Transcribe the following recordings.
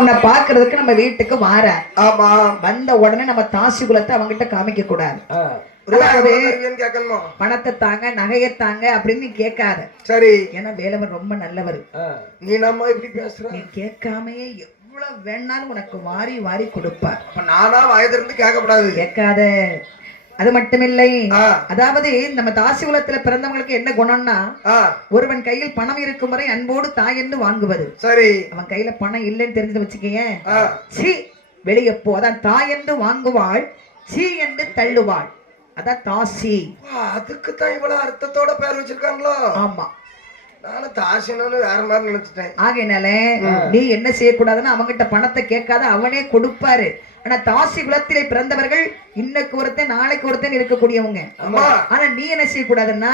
உன்னை பாக்குறதுக்கு நம்ம வீட்டுக்கு வார. ஆமா. வந்த உடனே நம்ம தாசி குலத்தை அவங்கிட்ட காமிக்க கூடாது. பணத்தை தாங்க நகையை தாங்க அப்படின்னு கேட்காத. சரி. ஏன்னா வேலவன் ரொம்ப நல்லவர். நீ நம்ம இப்படி பேசுற? நீ கேட்காமையே எவ்வளவு வேணாலும் உனக்கு வாரி வாரி கொடுப்பார். நானா வயதிலிருந்து கேட்கக்கூடாது? கேட்காத. அது மட்டுமில்லை, அதாவது நம்ம தாசி குலத்துல பிறந்தவங்களுக்கு என்ன குணம்னா, ஒருவன் கையில் பணம் இருக்கும் வரை அன்போடு தாய் என்று வாங்குவது. சரி. அவன் கையில பணம் இல்லைன்னு தெரிஞ்சு வச்சுக்கேன், சீ வெளியே போ. அதான் தாய் என்று வாங்குவாள், சீ என்று தள்ளுவாள். அதான் தாசி. அதுக்கு தான் இவ்வளவு அர்த்தத்தோட பேர் வச்சிருக்காங்களோ? ஆமா. நானும் தாசின்னு வேற மாதிரி நினைச்சிட்டேன். ஆகையினால நீ என்ன செய்யக்கூடாதுன்னா, அவங்கிட்ட பணத்தை கேட்காத, அவனே கொடுப்பாரு. ஆனா தாசி குலத்திலே பிறந்தவர்கள் இன்னைக்கு ஒருத்தன் நாளைக்கு ஒருத்தன் இருக்கக்கூடியவங்க. ஆனா நீ என்ன செய்யக்கூடாதுன்னா,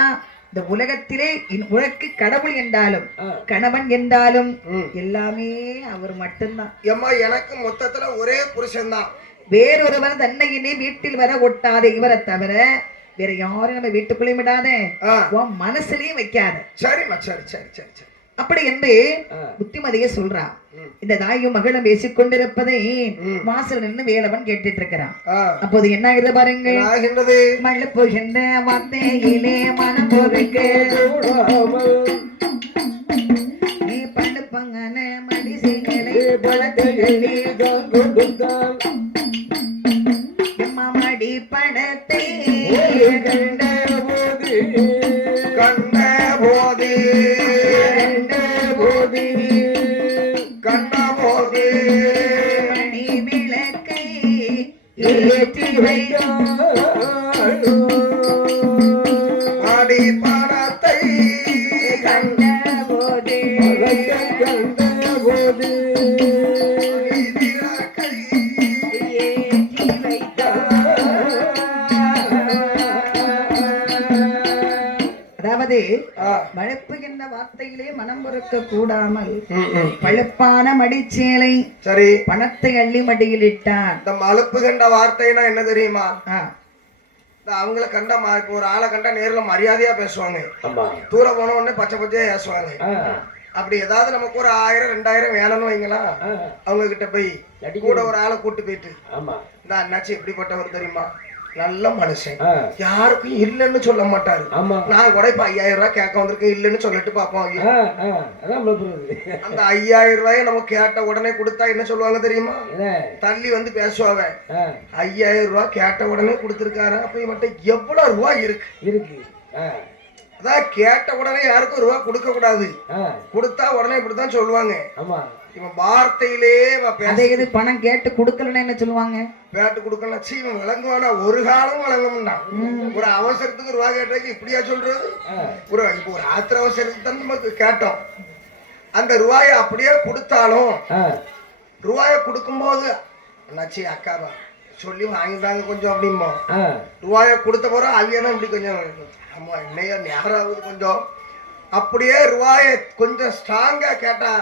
இந்த உலகத்திலே உனக்கு கடவுள் என்றாலும் கணவன் என்றாலும் எல்லாமே அவர் மட்டும்தான். ஏம்மா எனக்கு மொத்தத்துல ஒரே புருஷன் தான். வேறொருவர் தன்னையினே வீட்டில் வர ஒட்டாத இவரை தவிர வேற யாரும் நம்ம வீட்டுக்குள்ளே விடாத, உன் மனசுலயும் வைக்காத. சரிம்மா, சரி சரி சரி சரி. அப்படி என்று புத்திமதியை சொல்றா. இந்த தாயும் மகளும் பேசிக் கொண்டிருப்பதை வாசல் நின்று வேலவன் கேட்டுட்டு இருக்கிறான். அப்போது என்ன ஆகுது பாருங்க. மழை போகின்ற வார்த்தையிலே மனம் பொறுக்கு நீ படுப்பங்கன மடிசைகளை பழக்கங்களே மடி படத்தை கண்ட போது கண்ட போது மணி விளக்கை ஏற்றி வைக்கும் அடி பணத்தை கண்ட போது ஏற்றி வைத்தார். அதாவது வளப்புகின்ற வார்த்தையிலே மனம் பொறுக்க கூடாமல் பழுப்பான மடிச்சேலை சரி பணத்தை அள்ளி மடியில் இட்டான். இந்த மழுப்புகின்ற வார்த்தைனா என்ன தெரியுமா? அவங்கள கண்டா ஒரு ஆளை கண்டா நேர்ல மரியாதையா பேசுவாங்க, தூர போன உடனே பச்சை பச்சையா பேசுவாங்க. அப்படி ஏதாவது நமக்கு ஒரு 1000 2000 வேணும்னு வைங்களா, அவங்க கிட்ட போய் கூட ஒரு ஆளை கூட்டு போயிட்டு, இந்த அண்ணாச்சி எப்படிப்பட்டவர் தெரியுமா, நல்ல மனுஷன், யாருக்கும் இல்லைன்னு சொல்ல மாட்டாரு. நான் கூட இப்ப 5000 ரூபாய் கேட்க வந்திருக்கேன், இல்லைன்னு சொல்லிட்டு பாப்போம். அந்த 5000 ரூபாய நம்ம கேட்ட உடனே கொடுத்தா என்ன சொல்லுவாங்க தெரியுமா? தள்ளி வந்து பேசுவாங்க, 5000 ரூபாய் கேட்ட உடனே கொடுத்துருக்காரு, அப்ப மட்டும் எவ்வளவு ரூபாய் இருக்கு. அதான் கேட்ட உடனே யாருக்கும் ரூபாய் கொடுக்க கூடாது, கொடுத்தா உடனே இப்படித்தான் சொல்லுவாங்க. இவன் வார்த்தையிலே பணம் கேட்டு கொடுக்கலன்னு என்ன சொல்லுவாங்க? கேட்டு கொடுக்கலாம், இவன் விளங்குவானா? ஒரு காலம் விளங்கமுண்டான். ஒரு அவசரத்துக்கு ரூபா கேட்டதுக்கு இப்படியா சொல்றது? இப்போ ஒரு ஆத்திர அவசரத்துக்கு தான் நமக்கு கேட்டோம். அந்த ரூபாயை அப்படியே கொடுத்தாலும் ரூபாயை கொடுக்கும் போது அண்ணாச்சி அக்காவா சொல்லி வாங்கிட்டாங்க கொஞ்சம் அப்படிமா, ரூபாயை கொடுத்த போறோம் அவியதான் இப்படி கொஞ்சம் ஆமா என்னையா நேராகுது கொஞ்சம், அப்படியே ரூபாய கொஞ்சம் ஸ்ட்ராங்கா கேட்டா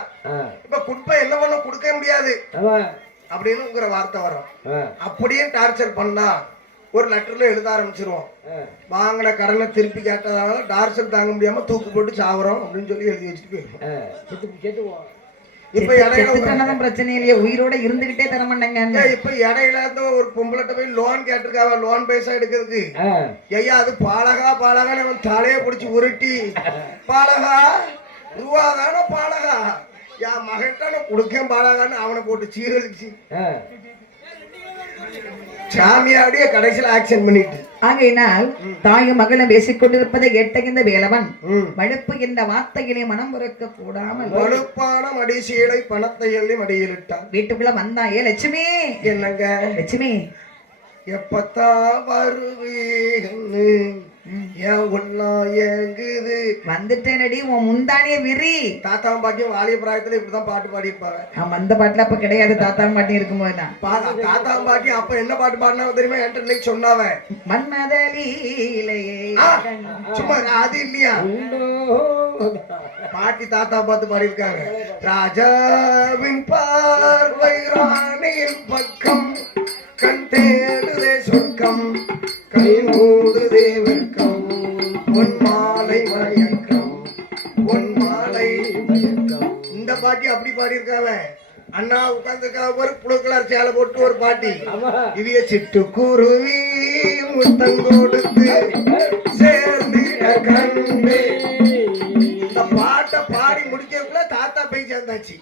இப்ப குடுப்ப என்ன பண்ண கொடுக்க முடியாது அப்படின்னு வார்த்தை வரும். அப்படியே டார்ச்சர் பண்ணா ஒரு லெட்டர்ல எழுத ஆரம்பிச்சிருவோம், வாங்கின கடனை திருப்பி கேட்டதால டார்ச்சர் தாங்க முடியாம தூக்கு போட்டு சாவறோம் அப்படின்னு சொல்லி எழுதி வச்சுட்டு போயிருவோம். இப்ப இடையில பிரச்சனை இல்லையா, உயிரோட இருந்துகிட்டே தர மாட்டாங்க. இப்ப இடையில ஒரு பொம்பளை போய் லோன் கேட்டிருக்காவ, லோன் பைசா எடுக்கிறதுக்கு. ஐயா அது பாலகா பாலகான்னு அவன் தலையை பிடிச்சி உருட்டி, பாலகா ரூபா தானே பாலகா, என் மகன்ட்டான கொடுக்கேன் பாலகான்னு அவனை போட்டு சீரழிச்சு சாமியாடிய கடைசியில் ஆக்சன் பண்ணிட்டு. ஆகையினால் தாயும் மகளும் பேசிக் கொண்டிருப்பதை எட்டகின்ற வேலவன் வழுப்பு என்ற வார்த்தையிலே மனம் பொறுக்க கூடாமல் வலுப்பான மடிசீலை பணத்தை எள்ளி மடியிலிட்டான். வீட்டுக்குள்ள வந்தா, ஏ லட்சுமி. என்னங்க லட்சுமி, எப்பத்தா வருவீங்கன்னு ஏன் ஒன்னா ஏங்குது? வந்துட்டேனடி, உன் முந்தானிய விரி. தாத்தாவும் பாட்டியும் வாலிய பிராயத்துல இப்படிதான் பாட்டு பாடி இருப்பாங்க. அந்த பாட்டுல அப்ப கிடையாது, தாத்தாவும் பாட்டியும் இருக்கும்போது தான். தாத்தாவும் பாட்டியும் அப்ப என்ன பாட்டு பாடினா தெரியுமா? என்கிட்ட இன்னைக்கு சொன்னாவ, மன்மதலீலையே. சும்மா அது இல்லையா, பாட்டி தாத்தா பார்த்து பாடி இருக்காங்க. ராஜாவின் பார்வை ராணியின் பக்கம், கண் தேடுதே சொர்க்கம், கை மூடுதே வெட்கம், பொன் மாலை மயக்கம், பொன் மாலை மயக்கம். இந்த பாட்டி அப்படி பாடி இருக்காவ. அண்ணா உட்கார்ந்து ஒரு புழுக்கலர் சேலை போட்டு ஒரு பாட்டி இவிய சிட்டுக்குருவி முத்தம் கொடுத்து சேர்ந்து கண்டு இந்த பாட்டை பாடி முடிக்கக்குள்ள தாத்தா போய் சேர்ந்தாச்சு.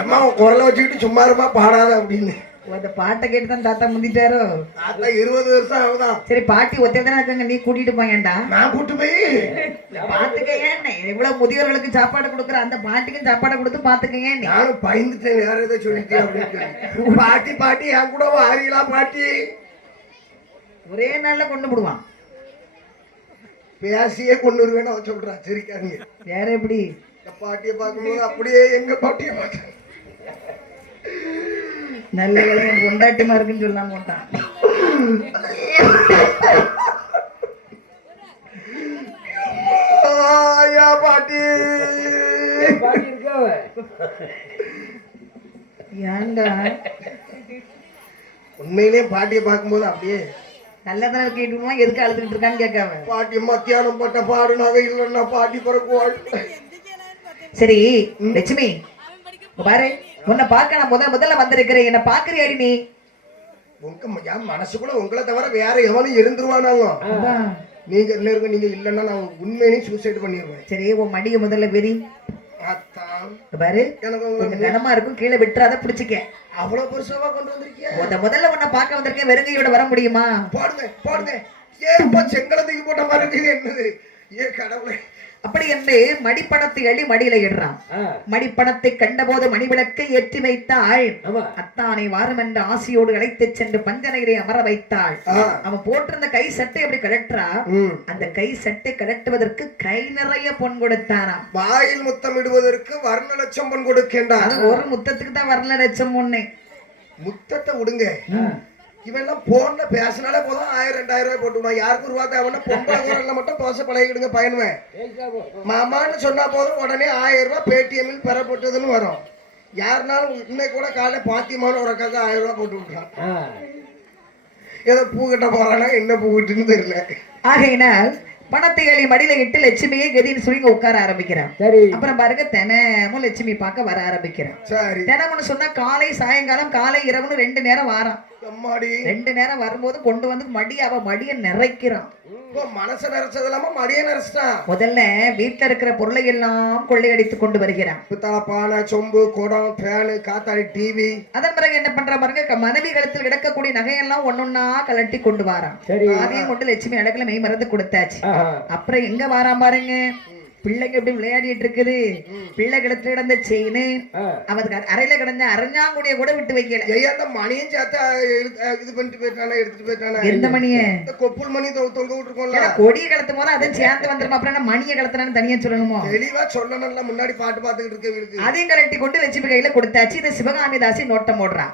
அம்மா குரலை வச்சுக்கிட்டு சும்மா இருப்பா பாடாத அப்படின்னு. அந்த பாட்டை கேட்டு தான் தாத்தா முந்திட்டாரோ? தாத்தா 20 வருஷம் ஆகுதான். சரி பாட்டி ஒத்தையதானே இருக்காங்க, நீ கூட்டிட்டு போயேன்டா. நான் கூட்டு போய் பாத்துக்க ஏன் எவ்வளவு முதியோர்களுக்கு சாப்பாடு கொடுக்குற அந்த பாட்டிக்கும் சாப்பாடு கொடுத்து பாத்துக்க ஏன். நானும் பயந்துட்டேன் வேற ஏதோ சொல்லிட்டேன் அப்படின்னு. பாட்டி பாட்டி என் கூட வாரீங்களா பாட்டி? ஒரே நாள்ல கொண்டு விடுவான். பேசியே கொண்டு வருவேன்னு அவன் சொல்றான். சரிக்காங்க. வேற எப்படி? இந்த பாட்டியை பார்க்கும்போது அப்படியே எங்க பாட்டியை பார்த்தேன். நல்ல வேலையை கொண்டாட்டிமா இருக்குன்னு சொல்லலாம் போட்டான். பாட்டி ஏன்டா உண்மையிலே பாட்டியை பார்க்கும்போது அப்படியே நல்லதான கேட்டுமா எதுக்கு அழுதுகிட்டு இருக்கான்னு கேட்காம பாட்டி மத்தியானம் பட்ட பாடுனாவே இல்லைன்னா பாட்டி பிறக்குவாள். சரி லட்சுமி பாரு, உன்னை பார்க்க நான் முதல்ல வந்திருக்கிறேன். என்ன பாக்குறியாடி நீ? உங்க மனசுக்குள்ள உங்களை தவிர வேற எவனும் இருந்துருவானாங்க. நீங்க இருங்க, நீங்க இல்லைன்னா நான் உண்மையிலே சூசைட் பண்ணிடுவேன். சரி உன் மடிய முதல்ல வெறி பாரு, கொஞ்சம் கனமா இருக்கும், கீழே விட்டுறாத பிடிச்சிக்க. அவ்வளவு பெருசாவா கொண்டு வந்திருக்கியா? முதல்ல உன்னை பார்க்க வந்திருக்கேன், வெறுங்கையோட வர முடியுமா? பாடுங்க பாடுங்க. ஏப்பா செங்கலத்துக்கு போட்ட மாதிரி இருக்குது என்னது? ஏ கடவுளே. அப்படி என்று மடிப்பணத்தை அள்ளி மடியில இடுறான். மடிப்பணத்தை கண்டபோது மணிவிளக்கை ஏற்றி வைத்தாள். அத்தானை வாரம் என்ற ஆசையோடு அழைத்து சென்று பஞ்சனையிலே அமர வைத்தாள். அவன் போட்டிருந்த கை சட்டை அப்படி கலட்டுறா. அந்த கை சட்டை கலட்டுவதற்கு கை நிறைய பொன் கொடுத்தானா. வாயில் முத்தம் இடுவதற்கு வர்ண லட்சம் பொன் கொடுக்கின்றான். ஒரு முத்தத்துக்கு தான் வர்ண லட்சம் பொண்ணு. முத்தத்தை விடுங்க, இவெல்லாம் போன்ல பேசினாலே போதும் 1000-2000 ரூபாய் போட்டுக்கணும். யாருக்கும் ரூபா தேவைன்னா பொம்பளை குரல்ல மட்டும் தோசை பழகிடுங்க பையனுவேன். மாமான்னு சொன்னா போதும் உடனே 1000 ரூபாய் பேடிஎம்மில் பெறப்பட்டதுன்னு வரும். யாருனாலும் இன்னைக்கு கூட காலை பாத்தியமான ஒரு அக்காக்கு 1000 ரூபாய் போட்டு விட்டுறான். ஏதோ பூ கட்ட போறானா என்ன பூ கட்டுன்னு தெரியல. ஆகையினால் பணத்தை அள்ளி மடியில இட்டு லட்சுமியை கதின்னு சொல்லி உட்கார ஆரம்பிக்கிறான். அப்புறம் பாருங்க தினமும் லட்சுமி பார்க்க வர ஆரம்பிக்கிறான். தினமுன்னு சொன்னா காலை சாயங்காலம் காலை இரவுன்னு 2 நேரம் வாரான். 2 நேரம் வரும்போது கொண்டு வந்து அவ மடிய நிறைக்கிறான். மனசை நிறைச்சது மடிய நிறைச்சிட்டான். முதல்ல வீட்டுல இருக்கிற பொருளை எல்லாம் கொள்ளையடித்து கொண்டு வருகிறான். பித்தளை பானை, சொம்பு, குடம், ஃபேனு, காத்தாடி, டிவி. அதன் பிறகு என்ன பண்ற பாருங்க, மனைவி கழுத்தில் கிடக்கக்கூடிய நகையெல்லாம் ஒன்னொன்னா கலட்டி கொண்டு வாரான். அதையும் கொண்டு லட்சுமி அடக்கல மெய் மறந்து கொடுத்தாச்சு. அப்புறம் எங்க வாரான் பாருங்க, பிள்ளைங்க எப்படி விளையாடிட்டு இருக்குது. பிள்ளை கிடத்துல கிடந்த செயின் அவனுக்கு அறையில கிடந்த அரஞ்சாங்குடிய கூட விட்டு வைக்கல. அந்த மணியும் சேர்த்து இது பண்ணிட்டு போயிட்டானா, எடுத்துட்டு போயிட்டானா. எந்த மணிய? கொப்புள் மணி தொங்க விட்டுருக்கோம்ல. கொடியை கலத்தும் போது அதையும் சேர்த்து வந்துருமா. அப்புறம் மணியை கலத்துறான்னு தனியா சொல்லணுமோ? தெளிவா சொல்லணும்ல. முன்னாடி பாட்டு பாத்துக்கிட்டு இருக்கு. அதையும் கலட்டி கொண்டு லட்சுமி கையில கொடுத்தாச்சு. இதை சிவகாமி தாசி நோட்டம் போடுறான்.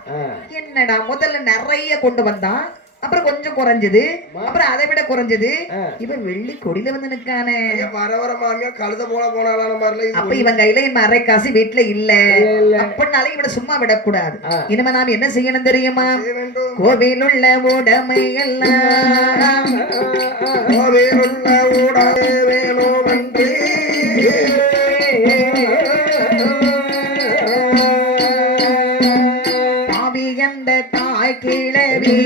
என்னடா முதல்ல நிறைய கொண்டு வந்தான், அப்புறம் கொஞ்சம் குறைஞ்சது, அப்புறம் அதை விட குறைஞ்சது. இவன் வெள்ளி கொடியில வந்து நிக்கானே. வர வர மாமியா கழுத போல போனாலான மாதிரில. அப்ப இவன் கையில இவன் அரை காசு வீட்டுல இல்ல அப்படின்னாலே இவனை சும்மா விடக்கூடாது. இனிமே நாம என்ன செய்யணும் தெரியுமா? கோவில் உள்ள உடமை எல்லாம் கோவில் உள்ள உடமை வேணும் என்று பாவி என்ற தாய் கிழவி,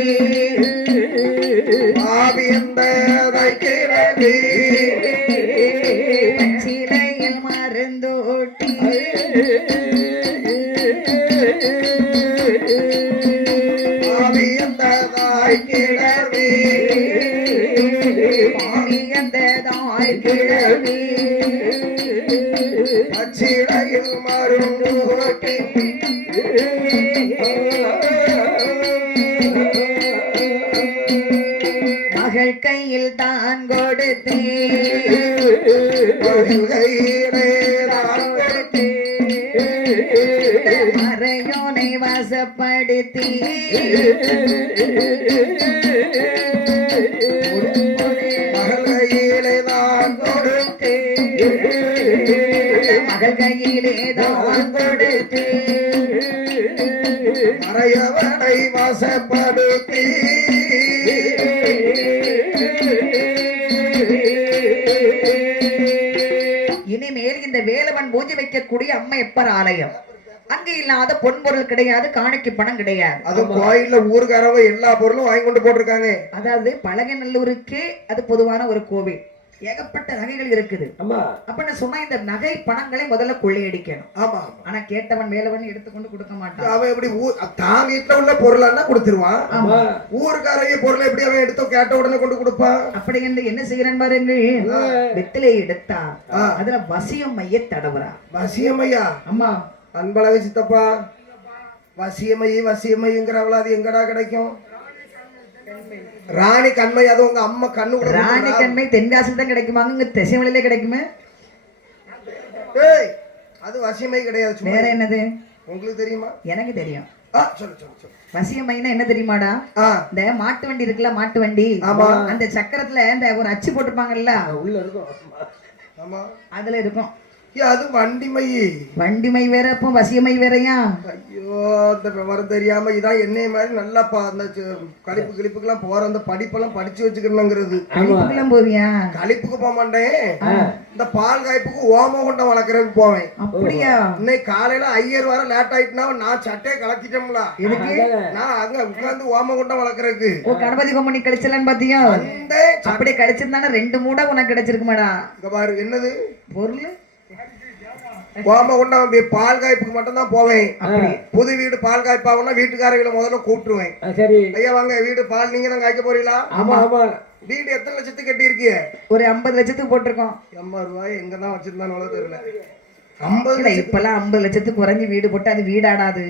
சிலையில் மருந்தோட்டி பாவியந்ததாய் கிழவி, பாவியந்ததாய் கிழவி, சிலையில் மருந்தோட்டி மகள் கையில் தான் கொடுத்தே, மறையோனை வசப்படுத்தி மகள் கையிலே தான் கொடுத்தே, மகள் கையிலே தான் கொடுத்தே, மறையவனை வசப்படுத்தி இனிமேல் இந்த வேலவன் பூஜை வைக்கக்கூடிய அம்மையப்பர் ஆலயம் இல்லாத பொன்பொருள் கிடையாது, காணிக்கு பணம் கிடையாது. அது கோயில்ல ஊருக்காரவங்க எல்லா பொருளும் வாங்கி கொண்டு போட்டிருக்காங்க. அதாவது பழகநல்லூருக்கே அது பொதுவான ஒரு கோவில், ஏகப்பட்ட நகைகள் இருக்குது. அப்ப நான் சொன்ன இந்த நகை பணங்களை முதல்ல கொள்ளையடிக்கணும். ஆமா. ஆனா கேட்டவன் மேலவன் எடுத்துக்கொண்டு கொடுக்க மாட்டான். அவன் எப்படி தான் வீட்டுல உள்ள பொருளா கொடுத்துருவான். ஊருக்காரைய பொருளை எப்படி அவன் எடுத்தோ கேட்ட உடனே கொண்டு கொடுப்பான். அப்படி என்று என்ன செய்யறான் பாருங்க, வெத்திலை எடுத்தா அதுல வசியமைய தடவுறா. வசியமையா? ஆமா. அன்பழக சித்தப்பா, வசியமைங்கிற அவள அது எங்கடா கிடைக்கும்? ராணி கண்மை, அது உங்க அம்மா கண்ணு. ராணி கண்மை தென்காசில் தான் கிடைக்குமாங்க, இங்க திசைவெளியில கிடைக்குமே. அது வசியமை கிடையாது. வேற என்னது உங்களுக்கு தெரியுமா? எனக்கு தெரியும். சொல்லு. வசியமைனா என்ன தெரியுமாடா? இந்த மாட்டு வண்டி இருக்குல்ல, மாட்டு வண்டி, அந்த சக்கரத்துல இந்த ஒரு அச்சு போட்டுப்பாங்கல்ல, உள்ள இருக்கும். ஆமா, அதுல இருக்கும். அது வண்டிமை வேற, அப்போ வசியமை வேறையா? ஐயோ, இந்த விவரம் தெரியாம இதான் என்னைய மாதிரி நல்லா அந்த கழிப்புக்கெல்லாம் போற அந்த படிப்பெல்லாம் படிச்சு வச்சுக்கணுங்கிறது. கழிப்புக்கெல்லாம் போவியா? கழிப்புக்கு போக மாட்டேன், இந்த பால் காய்ப்புக்கு ஓம கொண்டம் வளர்க்கறதுக்கு போவேன். அப்படியா? இன்னைக்கு காலையில ஐயர் வர லேட் ஆயிட்டுனா நான் சட்டையை கலக்கிட்டோம்ல. நான் அங்க உட்கார்ந்து ஓம கொண்டம் வளர்க்கறதுக்கு. கணபதி பொம்மணி கழிச்சலான்னு பாத்தியா? அப்படியே கழிச்சிருந்தானே 2 மூடை உனக்கு கிடைச்சிருக்கு மேடா. இங்க பாரு, என்னது பொருள்? ஓம கொண்டம் பால் காய்ப்புக்கு மட்டும் தான் போவேன். புது வீடு பால் காய்ப்பாங்கன்னா வீட்டுக்காரர்களை முதல்ல கூப்பிட்டுருவேன். ஐயா வாங்க, வீடு பால் நீங்க தான் காய்க்க போறீங்களா? வீடு எத்தனை லட்சத்துக்கு கட்டி இருக்கீங்க? ஒரு 50 லட்சத்துக்கு போட்டிருக்கோம். 50 ரூபாய் எங்கதான் வச்சிருந்தானு தெரியல. 50 இப்பெல்லாம் 50 லட்சத்துக்கு குறைஞ்சி வீடு போட்டு அது வீடாடாது.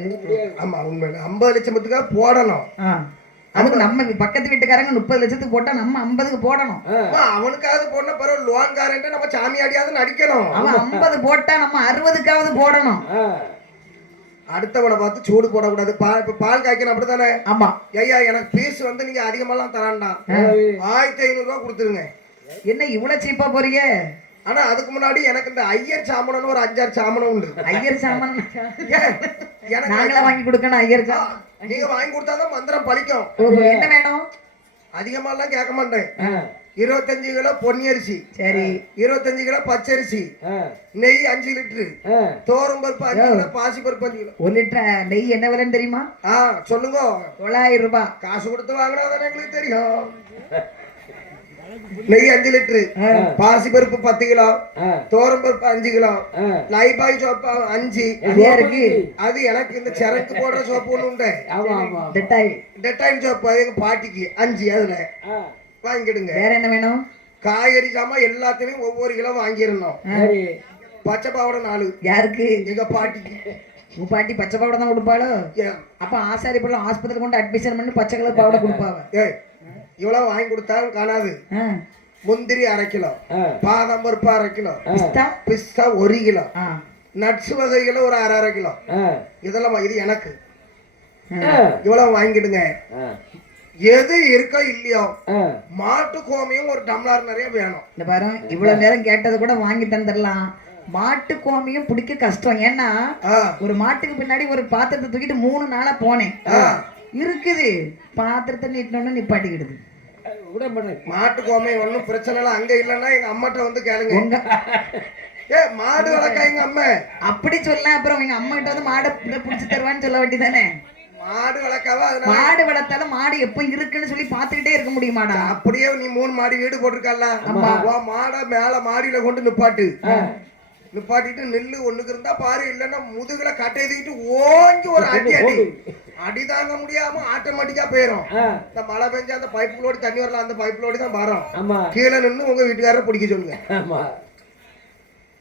ஆமா, உண்மை. 50 லட்சத்துக்காக போடணும். அதுக்கு நம்ம பக்கத்து வீட்டுக்காரங்க 30 லட்சத்துக்கு போட்டா நம்ம 50க்கு போடணும். அவனுக்காவது போன பிறகு லோன்காரன்ட்டு நம்ம சாமியாடியாவது நடிக்கணும். அவன் 50 போட்டா நம்ம 60க்காவது போடணும். அடுத்தவனை பார்த்து சூடு போடக்கூடாது. பால் காய்க்கணும், அப்படித்தானே? ஆமா. ஐயா எனக்கு பீஸ் வந்து நீங்க அதிகமாலாம் தரான்டான், 1500 ரூபாய் கொடுத்துருங்க. என்ன இவ்வளவு சீப்பா போறீங்க? ஆனா அதுக்கு முன்னாடி எனக்கு இந்த ஐயர் சாமனம்னு ஒரு 5-6 சாமனம் உண்டு. ஐயர் சாமனம் நாங்களா வாங்கி கொடுக்கணும். ஐயர் நீங்க வாங்கி கொடுத்தாதான் மந்திரம் பழிக்கும். என்ன வேணும்? அதிகமா எல்லாம் கேட்க மாட்டேன். 25 கிலோ பொன்னி சரி, 25 கிலோ பச்சரிசி, நெய் 5 லிட்டரு, தோரம் பருப்பு 5 கிலோ, பாசி பருப்பு 5 கிலோ. 1 லிட்டர் நெய் என்ன விலைன்னு தெரியுமா? சொல்லுங்க. 900 ரூபாய். காசு கொடுத்து வாங்கினாதான் எங்களுக்கு தெரியும். நெய் 5 லிட்டரு, பாசி பருப்பு 10 கிலோ, தோரம் பருப்பு 5 கிலோ, லைபாய் சோப்பு 5 இருக்கு. அது எனக்கு இந்த சரக்கு போடுற சோப்பு ஒண்ணு உண்டு, டெட்டாயில் சோப்பு, அது எங்க பாட்டிக்கு 5. அதுல வாங்கிடுங்க. வேற என்ன வேணும்? காய்கறி சாமா எல்லாத்தையும் ஒவ்வொரு கிலோ வாங்கிடணும். பச்சை பாவடை 4. யாருக்கு? எங்க பாட்டிக்கு. உங்க பாட்டி பச்சை பாவடை தான் கொடுப்பாளோ? அப்ப ஆசாரி பிள்ளை ஆஸ்பத்திரி கொண்டு அட்மிஷன் பண்ணி பச்சை கலர் பாவடை கொடுப்பாவ. இவ்வளவு வாங்கி கொடுத்தாலும் காணாது. முந்திரி 1/2 கிலோ, பாதாம் பருப்பு 1/2 கிலோ, பிஸ்தா 1 கிலோ, நட்ஸ் வகைகளை ஒரு 1/2 கிலோ. இதெல்லாம் இது எனக்கு. இவ்வளவு வாங்கிடுங்க. எது இருக்கோ இல்லையோ மாட்டு கோமியம் ஒரு டம்ளர் நிறைய வேணும். இந்த பாரு, இவ்வளவு நேரம் கேட்டது கூட வாங்கி தந்துடலாம். மாட்டு கோமியம் பிடிக்க கஷ்டம். ஏன்னா ஒரு மாட்டுக்கு பின்னாடி ஒரு பாத்திரத்தை தூக்கிட்டு 3 நாளா போனேன். இருக்குது, பாத்திரத்தை நீட்டணும்னு நிப்பாட்டிக்கிடுது. மாட்டு கோமியம் ஒன்னும் பிரச்சனை இல்லை. அங்க இல்லைன்னா எங்க அம்மாட்ட வந்து கேளுங்க. மாடு வளர்க்க எங்க அம்மா அப்படி சொல்லலாம். அப்புறம் எங்க அம்மா கிட்ட வந்து மாடை புடிச்சு தருவான்னு சொல்ல வேண்டியதானே? மாடு வளர்க்காவா? மாடு வளர்த்தாலும் மாடு எப்ப இருக்குன்னு சொல்லி பாத்துக்கிட்டே இருக்க முடியுமாடா? அப்படியே நீ 3 மாடி வீடு போட்டிருக்கல, மாடை மேல மாடியில கொண்டு நிப்பாட்டிட்டு நெல்லு ஒண்ணுக்கு இருந்தா பாரு, இல்லன்னா முதுகுல கட்டை தூக்கிட்டு ஓங்கி ஒரு அடி தாங்க முடியாம ஆட்டோமேட்டிக்கா போயிரும். இந்த மழை பெஞ்சா அந்த பைப்புகளோடு தண்ணி வரலாம், அந்த பைப்புகளோடு தான் வரும். கீழே நின்று உங்க வீட்டுக்காரரை பிடிக்க சொல்லுங்க.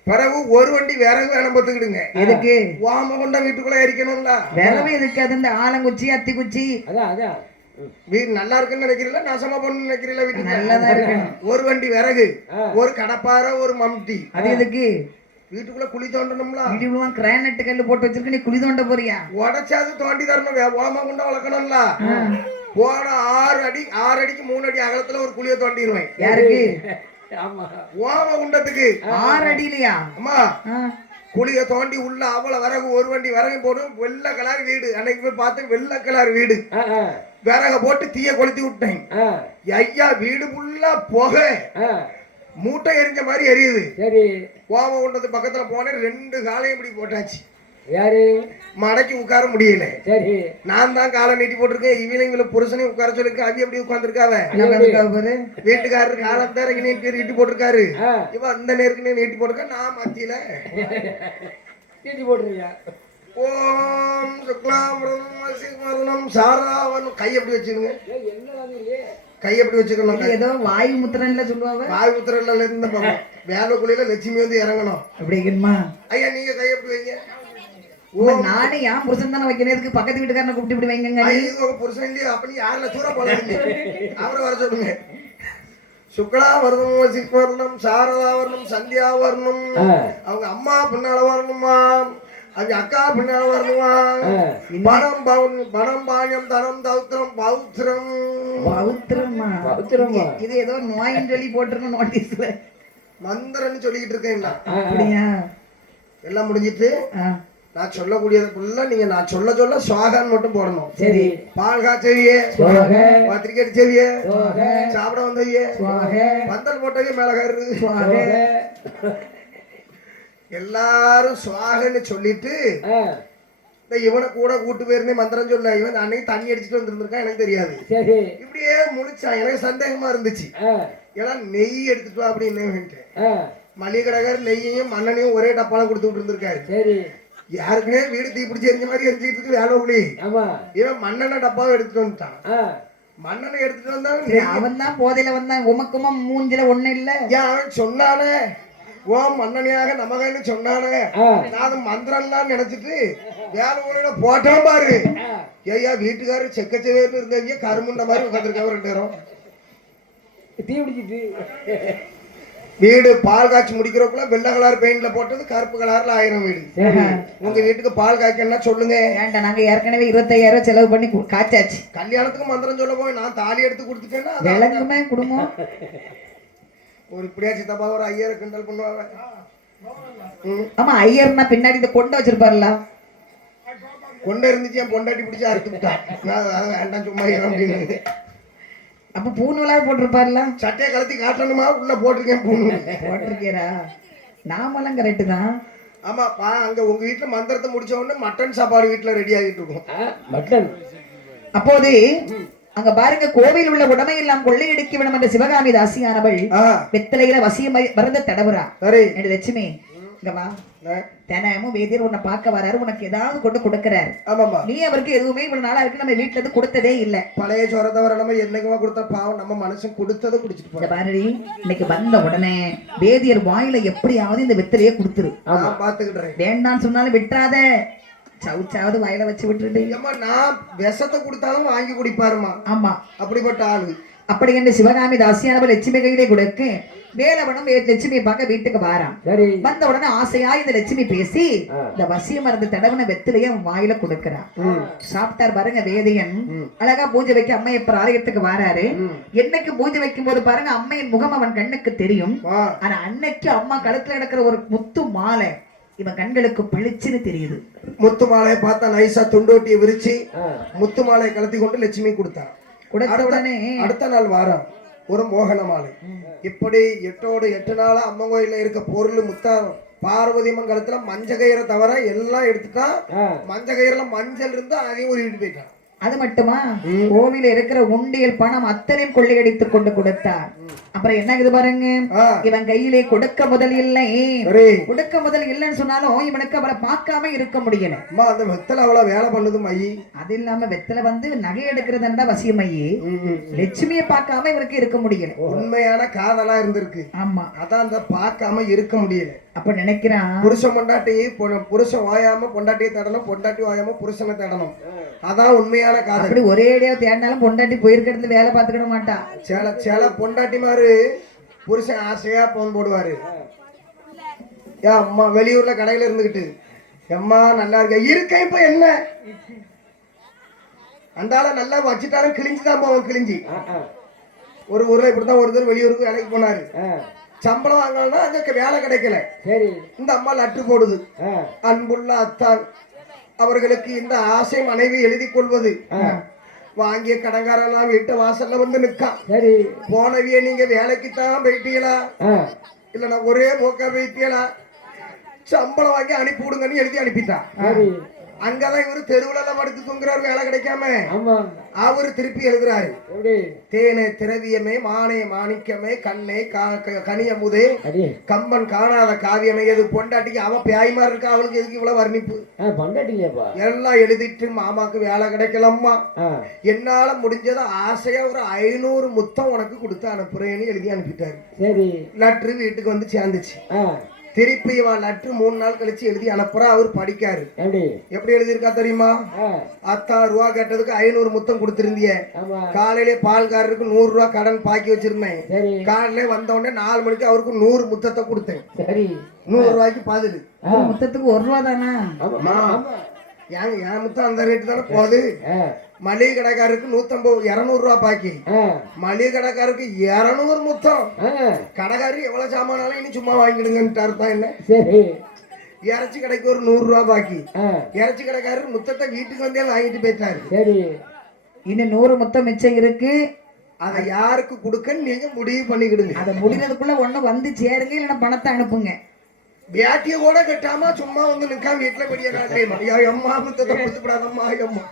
பிறகு ஒரு வண்டி விறகு வேணும் பார்த்துக்கிடுங்க. எதுக்கு? வாம கொண்ட வீட்டுக்குள்ள எரிக்கணும்ல. விறகு எதுக்கு? அது இந்த ஆலங்குச்சி, அத்தி குச்சி. வீடு நல்லா இருக்குன்னு நினைக்கிறீங்களா, நாசமா பண்ணு நினைக்கிறீங்களா? வீட்டுக்கு நல்லதா இருக்கு. ஒரு வண்டி விறகு, ஒரு கடப்பாறை, ஒரு மம்டி. அது எதுக்கு? வீட்டுக்குள்ள குழி தோண்டணும்ல. வீட்டுக்குள்ள கிரானைட் கல்லு போட்டு வச்சிருக்க, நீ குழி தோண்ட போறியா? உடைச்சாது தோண்டி தரணும். ஓமா குண்டா வளர்க்கணும்ல. போன 6 அடிக்கு 3 அடி அகலத்துல ஒரு குழியை தோண்டிடுவேன். யாருக்கு? ஓம குண்டத்துக்கு. 6 அடியிலையா? அம்மா, குழிய தோண்டி உள்ள அவ்வளவு விறகு, ஒரு வண்டி விறகு போடும். வெள்ளை கலர் வீடு. அன்னைக்கு போய் பார்த்து வெள்ளை கலர் வீடு. விறக போட்டு தீய கொளுத்தி விட்டேன். ஐயா, வீடு ஃபுல்லா புகை, மூட்டை எரிஞ்ச மாதிரி எரியுது. ஓம குண்டத்து பக்கத்துல போனேன். 2 காலையும் இப்படி போட்டாச்சு. யாரு மடக்கி உட்கார முடியல. சரி நான் தான் காலை நீட்டி போட்டிருக்கேன். இவங்களை புருஷனையும் உட்கார சொல்லிருக்கேன். அவி அப்படி உட்கார்ந்துருக்காவ. வீட்டுக்காரரு காலத்தார நீட்டி போட்டிருக்காரு. இவன் அந்த நேருக்கு நீட்டி போட்டிருக்கா. நான் மத்தியில நீட்டி போட்டுருக்கியா? ஓம் சுக்லாம் சாரதாவன் கை எப்படி வச்சுக்கோங்க. கை எப்படி வச்சுக்கணும்? ஏதோ வாயு முத்திரன்ல சொல்லுவாங்க. வாயு முத்திரன்ல இருந்து வேலைக்குள்ளையில லட்சுமி வந்து இறங்கணும் அப்படிங்கம்மா. ஐயா நீங்க கை எப்படி வைங்க? நானே என் புருஷன் தானே வைக்கிறதுக்கு பக்கத்து வீட்டுக்காரனை கூப்பிட்டு இப்படி வைங்க. புருஷன் இல்லையா? அப்ப நீ யாருல தூர போனீங்க? அவரை வர சொல்லுங்க. சுக்லாவர்ணம் சிக்வர்ணம் சாரதாவர்ணம் சந்தியாவர்ணம். அவங்க அம்மா பின்னால வரணுமா, அவங்க அக்கா பின்னால வரணுமா. பணம் பாணியம் தனம் தௌத்திரம் பௌத்திரம். பௌத்திரமா? பௌத்திரமா? இது ஏதோ நோயின்னு சொல்லி போட்டிருக்கோம் நோட்டீஸ்ல. மந்திரன்னு சொல்லிக்கிட்டு இருக்கேன். அப்படியா? எல்லாம் முடிஞ்சிட்டு நான் சொல்லக்கூடியது ஃபுல்லா நீங்க நான் சொல்ல சொல்ல சுவாகான்னு மட்டும் போடணும். சரி. பால் காய்ச்சவியே, பத்திரிக்கை அடிச்சவியே, சாப்பிட வந்தவியே, பந்தல் போட்டவே மிளகாரு, எல்லாரும் சுவாகன்னு சொல்லிட்டு இவனை கூட கூட்டு போயிருந்தேன். மந்திரம் சொல்ல இவன் அன்னைக்கு தண்ணி அடிச்சுட்டு வந்துருந்துருக்கான். எனக்கு தெரியாது. இப்படியே முழிச்சான். எனக்கு சந்தேகமா இருந்துச்சு. ஏன்னா நெய் எடுத்துட்டு வா அப்படின்னு மளிகை கடைக்காரர் நெய்யையும் மண்ணனையும் ஒரே டப்பால கொடுத்துட்டு இருந்திருக்காரு. யாருக்குனே வீடு தீ பிடிச்சி எரிஞ்ச மாதிரி எரிஞ்சிட்டு இருக்கு வேலை புள்ளி. இவன் மண்ணெண்ணெய் டப்பாவை எடுத்துட்டு வந்துட்டான். மண்ணெண்ணெய் எடுத்துட்டு வந்தா அவன் தான் போதையில வந்தான். உமக்குமா மூஞ்சில ஒண்ணு இல்ல. ஏன் அவன் சொன்னானே ஓ மண்ணெண்ணையாக நமகன்னு சொன்னானே. நான் மந்திரம்லாம் நினைச்சிட்டு வேலை ஊழில போட்டான் பாரு. ஐயா வீட்டுக்காரர் செக்கச்சவேர்னு இருந்தவங்க கருமுண்ட மாதிரி உட்காந்துருக்காவ 2 பேரும். தீ பிடிச்சிட்டு வீடு பால் காய்ச்சி முடிக்கிறப்பல வெள்ளை கலர் பெயிண்ட்ல போட்டது கருப்பு கலர்ல 1000 வீடு. உங்க வீட்டுக்கு பால் காய்க்கணும்னா சொல்லுங்க. ஏன்டா நாங்க ஏற்கனவே 25000 செலவு பண்ணி காய்ச்சாச்சு. கல்யாணத்துக்கு மந்திரம் சொல்ல போய் நான் தாலி எடுத்து கொடுத்துட்டேன்னா விளங்குமே குடும்பம். ஒரு இப்படியா சித்தப்பா ஒரு 5000 கிண்டல் பண்ணுவாங்க. ஆமா ஐயர்னா பின்னாடி இந்த கொண்டை வச்சிருப்பாருல. கொண்டை இருந்துச்சு என் பொண்டாட்டி பிடிச்சி அறுத்துட்டான். நான் வேண்டாம் சும்மா அப்படின்னு. அப்ப பூணூலா போட்டிருப்பாருல. சட்டையை கலத்தி காட்டணுமா? உள்ள போட்டிருக்கேன் பூணு. போட்டிருக்கீரா? நாமெல்லாம் கரெக்டு தான். ஆமாப்பா அங்க உங்க வீட்டுல மந்திரத்தை முடிச்ச உடனே மட்டன் சாப்பாடு வீட்டுல ரெடி ஆகிட்டு இருக்கும். மட்டன். அப்போது அங்க பாருங்க கோவில் உள்ள உடமை எல்லாம் கொள்ளையடிக்க வேணும் என்ற சிவகாமி தாசியானவள் வெத்தலையில வசியம் மறந்த தடவுறா. சரி லட்சுமி இங்க வா. தினமும் வேதியர் உன்னை பார்க்க வராரு. உனக்கு ஏதாவது கொண்டு கொடுக்கறாரு. ஆமாமா. நீ அவருக்கு எதுவுமே இவ்வளவு நாளா இருக்கு நம்ம வீட்டுல இருந்து கொடுத்ததே இல்ல. பழைய சோற தவிர நம்ம என்னைக்குமா கொடுத்த பாவம் நம்ம மனுஷன் கொடுத்ததை குடிச்சிட்டு போற பாரு. இன்னைக்கு வந்த உடனே வேதியர் வாயில எப்படியாவது இந்த வெத்தலையே கொடுத்துரு. ஆமா பாத்துக்கிட்டேன். வேண்டான்னு சொன்னாலும் விட்டுறாத. சவுச்சாவது வாயில வச்சு விட்டுட்டு. நான் விஷத்தை கொடுத்தாலும் வாங்கி குடிப்பாருமா. ஆமா அப்படிப்பட்ட ஆளு. அப்படி என்று சிவகாமி தாசியானவள் லட்சுமி கையிலே கொடுக்க வேலவனும் லட்சுமியை பார்க்க வீட்டுக்கு வாரான். வந்த உடனே ஆசையா இந்த லட்சுமி பேசி இந்த வசிய மருந்து தடவன வெத்திலைய அவன் வாயில கொடுக்கிறான். சாப்பிட்டார் பாருங்க வேதியன். அழகா பூஜை வைக்க அம்மை இப்ப ஆலயத்துக்கு வாராரு. என்னைக்கு பூஜை வைக்கும் போது பாருங்க அம்மையின் முகம் அவன் கண்ணுக்கு தெரியும். ஆனா அன்னைக்கு அம்மா கழுத்துல நடக்கிற ஒரு முத்து மாலை இவன் கண்களுக்கு பளிச்சுன்னு தெரியுது. முத்து மாலையை பார்த்தா நைசா துண்டோட்டியை விரிச்சு முத்து மாலையை கலத்தி கொண்டு லட்சுமி கொடுத்தான். அடுத்த நாள் வாரம் ஒரு மோகன மாலை. இப்படி 8 நாளா அம்மன் கோயில இருக்க பொருள் முத்தாரம் பார்வதி மங்கலத்துல மஞ்ச கயிறை தவிர எல்லாம் எடுத்துட்டா. மஞ்ச கயிறுல மஞ்சள் இருந்து அதையும் உருவிட்டு போயிட்டான். அது மட்டுமா கோவில இருக்கிற உண்டியல் பணம் அத்தனையும் கொள்ளையடித்து கொண்டு கொடுத்தார். அப்புறம் என்ன இது பாருங்க இவன் கையிலே கொடுக்க முதல் இல்லை. கொடுக்க முதல் இல்லைன்னு சொன்னாலும் இவனுக்கு அவளை பார்க்காம இருக்க முடியல. அந்த வெத்தலை அவ்வளவு வேலை பண்ணுது மையி. அது இல்லாம வெத்தலை வந்து நகை எடுக்கிறதுண்டா வசிய மையி. லட்சுமியை பார்க்காம இவருக்கு இருக்க முடியல. உண்மையான காதலா இருந்திருக்கு. ஆமா அதான் அந்த பார்க்காம இருக்க முடியல. அப்ப நினைக்கிறான் புருஷன் பொண்டாட்டி புருஷன் வாயாம பொண்டாட்டியை தேடணும், பொண்டாட்டி வாயாம புருஷனை தேடணும். அதான் உண்மையான காதல். அப்படி ஒரே அடியா தேடினாலும் பொண்டாட்டி போயிருக்கிறது வேலை பார்த்துக்கிட மாட்டா. சில பொண்டாட்டி மாரு புருஷன் ஆசையா போன் போடுவாரு. ஏன் அம்மா வெளியூர்ல கடையில இருந்துகிட்டு எம்மா நல்லா இருக்க இப்ப என்ன அந்தால நல்லா வச்சுட்டாலும் கிழிஞ்சுதான் போவோம். கிழிஞ்சி ஒரு ஊர்ல இப்படிதான் ஒருத்தர் வெளியூருக்கு வேலைக்கு போனாரு. சம்பளம் வாங்கணும்னா அங்க வேலை கிடைக்கல. இந்த அம்மா லட்டு போடுது. அன்புள்ள அத்தான் அவர்களுக்கு இந்த ஆசை மனைவி எழுதி கொள்வது. வாங்கிய கடங்காரெல்லாம் வீட்டு வாசல்ல வந்து நிற்கான். போனவிய நீங்க வேலைக்குத்தான் போயிட்டீங்களா இல்ல நான் ஒரே போக்கா போயிட்டீங்களா? சம்பளம் வாங்கி அனுப்பி விடுங்கன்னு எழுதி அனுப்பிட்டான். சரி. அங்கதான் இவரு தெருவுல எல்லாம் படுத்து தூங்குறாரு, வேலை கிடைக்காம. ஆமா. அவரு திருப்பி எழுதுறாரு, எப்படி? தேனே திரவியமே, மானே மாணிக்கமே, கண்ணே கனியமுதே, கம்பன் காணாத காவியமே. எது பொண்டாட்டிக்கு அவன் பியாய்மார் இருக்கா, அவளுக்கு எதுக்கு இவ்வளவு வர்ணிப்பு? பொண்டாட்டிலேப்பா எல்லாம் எழுதிட்டு மாமாக்கு வேலை கிடைக்கலம்மா, என்னால முடிஞ்சதை ஆசையா ஒரு 500 முத்தம் உனக்கு கொடுத்து அனுப்புறேன்னு எழுதி அனுப்பிட்டாரு. சரி. லெட்டர் வீட்டுக்கு வந்து சேர்ந்துச்சு. திருப்பி இவன் லெட்டர் 3 நாள் கழிச்சு எழுதி அனுப்புறா. அவர் படிக்காரு. எப்படி எழுதியிருக்கா தெரியுமா? அத்தா ரூபா கேட்டதுக்கு 500 முத்தம் கொடுத்திருந்திய, காலையிலே பால்காரருக்கு 100 ரூபா கடன் பாக்கி வச்சிருந்தேன், காலையில வந்த உடனே 4 மணிக்கு அவருக்கு 100 முத்தத்தை கொடுத்தேன். 100 ரூபாய்க்கு பதில். முத்தத்துக்கு 1 ரூபா தானே? என் முத்தம் அந்த ரேட்டு தானே போகுது. மளிகை கடைக்காரருக்கு 200 ரூபா பாக்கி, மளிகை கடைக்காரருக்கு 200 முத்தம். கடைக்காரரு எவ்வளவு சாமானாலும் இனி சும்மா வாங்கிடுங்கன்னு அர்த்தம் என்ன? இறைச்சி கடைக்கு ஒரு 100 ரூபா பாக்கி, இறைச்சி கடைக்காரரு முத்தத்தை வீட்டுக்கு வந்தே வாங்கிட்டு போயிட்டாரு. இன்னும் 100 முத்தம் மிச்சம் இருக்கு. அதை யாருக்கு கொடுக்கன்னு நீங்க முடிவு பண்ணிக்கிடுங்க. அதை முடிக்கிறதுக்குள்ள ஒண்ணு வந்து சேருங்க, இல்லைன்னா பணத்தை அனுப்புங்க. வேட்டிய கூட கட்டாம சும்மா வந்து நிக்காம வீட்டுல பெரிய காட்டுமா, அம்மா முத்தத்தை கொடுத்துக்கூடாதம்மா அம்மா.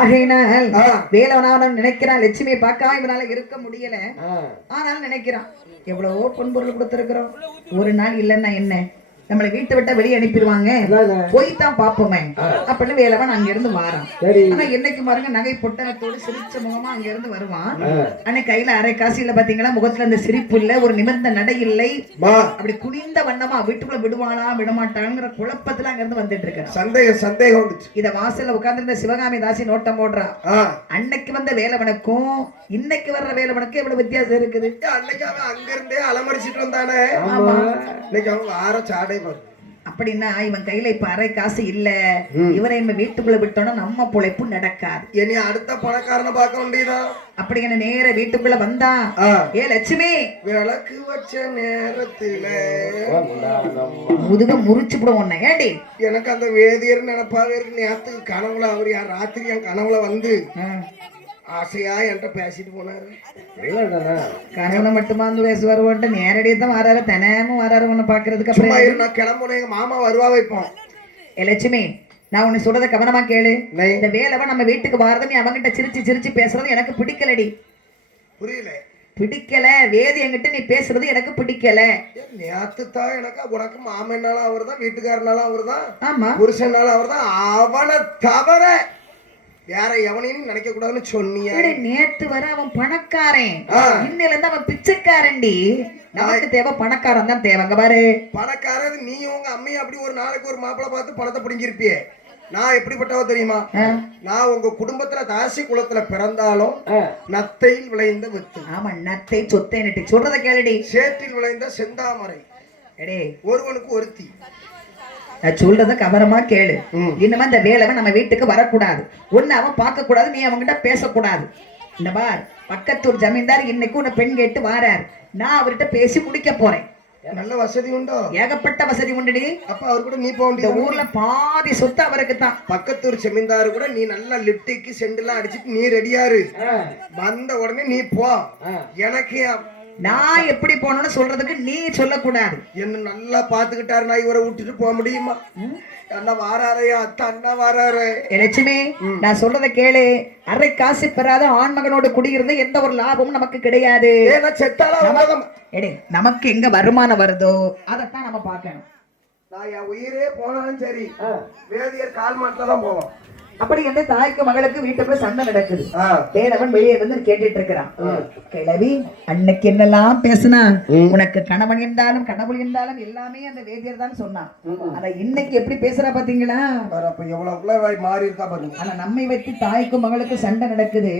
ஆகையினால் வேலவனாவன் நினைக்கிறான், லட்சுமியை பார்க்காம இவனால இருக்க முடியல. ஆனாலும் நினைக்கிறான், எவ்வளவோ பொன்பொருள் கொடுத்திருக்கிறோம், ஒரு நாள் இல்லைன்னா என்ன, நம்மளை வீட்டை விட்டா வெளியே அனுப்பிடுவாங்க, போய்தான் பாப்போமே அப்படின்னு வேலவன் அங்க இருந்து வாரான். ஆனா என்னைக்கு பாருங்க, நகை பொட்டனத்தோடு சிரிச்ச முகமா அங்க இருந்து வருவான். ஆனா கையில அரை காசு இல்ல, பாத்தீங்களா, முகத்துல அந்த சிரிப்பு இல்ல, ஒரு நிமிர்ந்த நடை இல்லை, அப்படி குனிந்த வண்ணமா வீட்டுக்குள்ள விடுவாளா விடமாட்டாங்கிற குழப்பத்துல அங்க இருந்து வந்துட்டு இருக்க. சந்தேகம் இத வாசல்ல உட்கார்ந்து இருந்த சிவகாமி தாசி நோட்டம் போடுறா. அன்னைக்கு வந்த வேலவனுக்கும் இன்னைக்கு வர்ற வேலவனுக்கும் எவ்வளவு வித்தியாசம் இருக்குது. அன்னைக்கு அவன் அங்க இருந்தே அலமரிச்சிட்டு வந்தானே, இன்னைக்கு அவன் வார சாடை. அப்படின்னா இவன் கையில இப்ப அரை காசு இல்ல, இவரை நம்ம வீட்டுக்குள்ள விட்டோம்னா நம்ம பொழைப்பு நடக்காது, இனி அடுத்த பணக்காரனை பார்க்க வேண்டியதான். அப்படி என்ன நேர வீட்டுக்குள்ள வந்தா, ஏ லட்சுமி, விளக்கு வச்ச நேரத்துல முதுக முறிச்சு விடுவோம். ஏடி எனக்கு அந்த வேதியர் நினைப்பாவே இருக்கு. நேரத்துக்கு கனவுல அவர் யார் ராத்திரி என் கனவுல வந்து ஆசையா என்கிட்ட பேசிட்டு போனாரு. கனவுல மட்டுமா வந்து பேசுவாரு, நேரடியா தான் வராரு, தினமும் வராரு உன்னை பாக்குறதுக்கு. அப்புறம் நான் கிளம்புனேன், எங்க மாமா வருவா வைப்போம். ஏ லட்சுமி, நான் உன்னை சொல்றத கவனமா கேளு. இந்த வேலவன் நம்ம வீட்டுக்கு வாரது, நீ அவங்கிட்ட சிரிச்சு சிரிச்சு பேசுறது எனக்கு பிடிக்கலடி. புரியல? பிடிக்கல. வேதி என்கிட்ட நீ பேசுறது எனக்கு பிடிக்கல. நேத்துதான் எனக்கு உனக்கு மாமன்னாலும் அவர் தான், வீட்டுக்காரனாலும் அவர் தான், ஆமா புருஷனாலும் அவர் தான், அவனை தவிர வேற எவனையும் நினைக்க கூடாதுன்னு சொன்னியா? நேத்து வர அவன் பணக்காரன், இன்னில இருந்து அவன் பிச்சைக்காரன்டி. நமக்கு தேவை பணக்காரன் தான் தேவைங்க பாரு. பணக்காரன் நீ உங்க அம்மையை அப்படி ஒரு நாளைக்கு ஒரு மாப்பிளை பார்த்து பணத்தை பிடிங்கிருப்பியே. நான் எப்படிப்பட்டவ தெரியுமா? நான் உங்க குடும்பத்துல தாசி குலத்துல பிறந்தாலும் நத்தையில் விளைந்த வித்து. ஆமா, நத்தை சொத்தை நட்டு சொல்றத கேளுடி. சேற்றில் விளைந்த செந்தாமரை. எடே, ஒருவனுக்கு ஒருத்தி. சொல்றத கவனமா கேளு. இன்னும் இந்த வேலவன் நம்ம வீட்டுக்கு வரக்கூடாது, ஒண்ணு அவன் பார்க்க கூடாது, நீ அவன்கிட்ட பேசக்கூடாது. இந்த பார், பக்கத்தூர் ஜமீன்தார் இன்னைக்கு உன்னை பெண் கேட்டு வாரார், நான் அவர்கிட்ட பேசி முடிக்க போறேன். நல்ல வசதி உண்டோ? ஏகப்பட்ட வசதி உண்டுடி. அப்ப அவர் கூட நீ போக வேண்டிய ஊர்ல பாதி சொத்து அவருக்கு தான். பக்கத்தூர் ஜமீன்தாரு கூட நீ நல்லா லிப்டிக்கு செண்டெல்லாம் அடிச்சுட்டு நீ ரெடியாரு, வந்த உடனே நீ போ. எனக்கு நான் எப்படி போனோம்னு சொல்றதுக்கு நீ சொல்லக்கூடாது. என்ன நல்லா பாத்துக்கிட்டாரு, நான் இவரை விட்டுட்டு போக முடியுமா? அண்ணா வாராரையா, அத்தா அண்ணா வாராரு. லட்சுமி, நான் சொல்றத கேளு. அரை காசு பெறாத ஆண்மகனோடு குடியிருந்த எந்த ஒரு லாபமும் நமக்கு கிடையாது. நமக்கு எங்க வருமானம் வருதோ அதைத்தான் நம்ம பார்க்கணும். நான் என் உயிரே போனாலும் சரி, வேதியர் கால் மாட்டில தான் போவோம். அப்படி என்று தாய்க்கு மகளுக்கு வீட்டுக்குள்ள சண்டை நடக்குது. வேலவன் வெளியே வந்து கேட்டுட்டு இருக்கிறான். கிழவி, அன்னைக்கு என்னெல்லாம் பேசுனா, உனக்கு கணவன் இருந்தாலும் கடவுள் இருந்தாலும் எல்லாமே அந்த வேதியர் தான் சொன்னான். ஆனா இன்னைக்கு எப்படி பேசுறா பாத்தீங்களா? எவ்வளவு மாறி இருக்கா பாருங்க. ஆனா நம்மை வச்சு தாய்க்கும் மகளுக்கு சண்டை நடக்குது.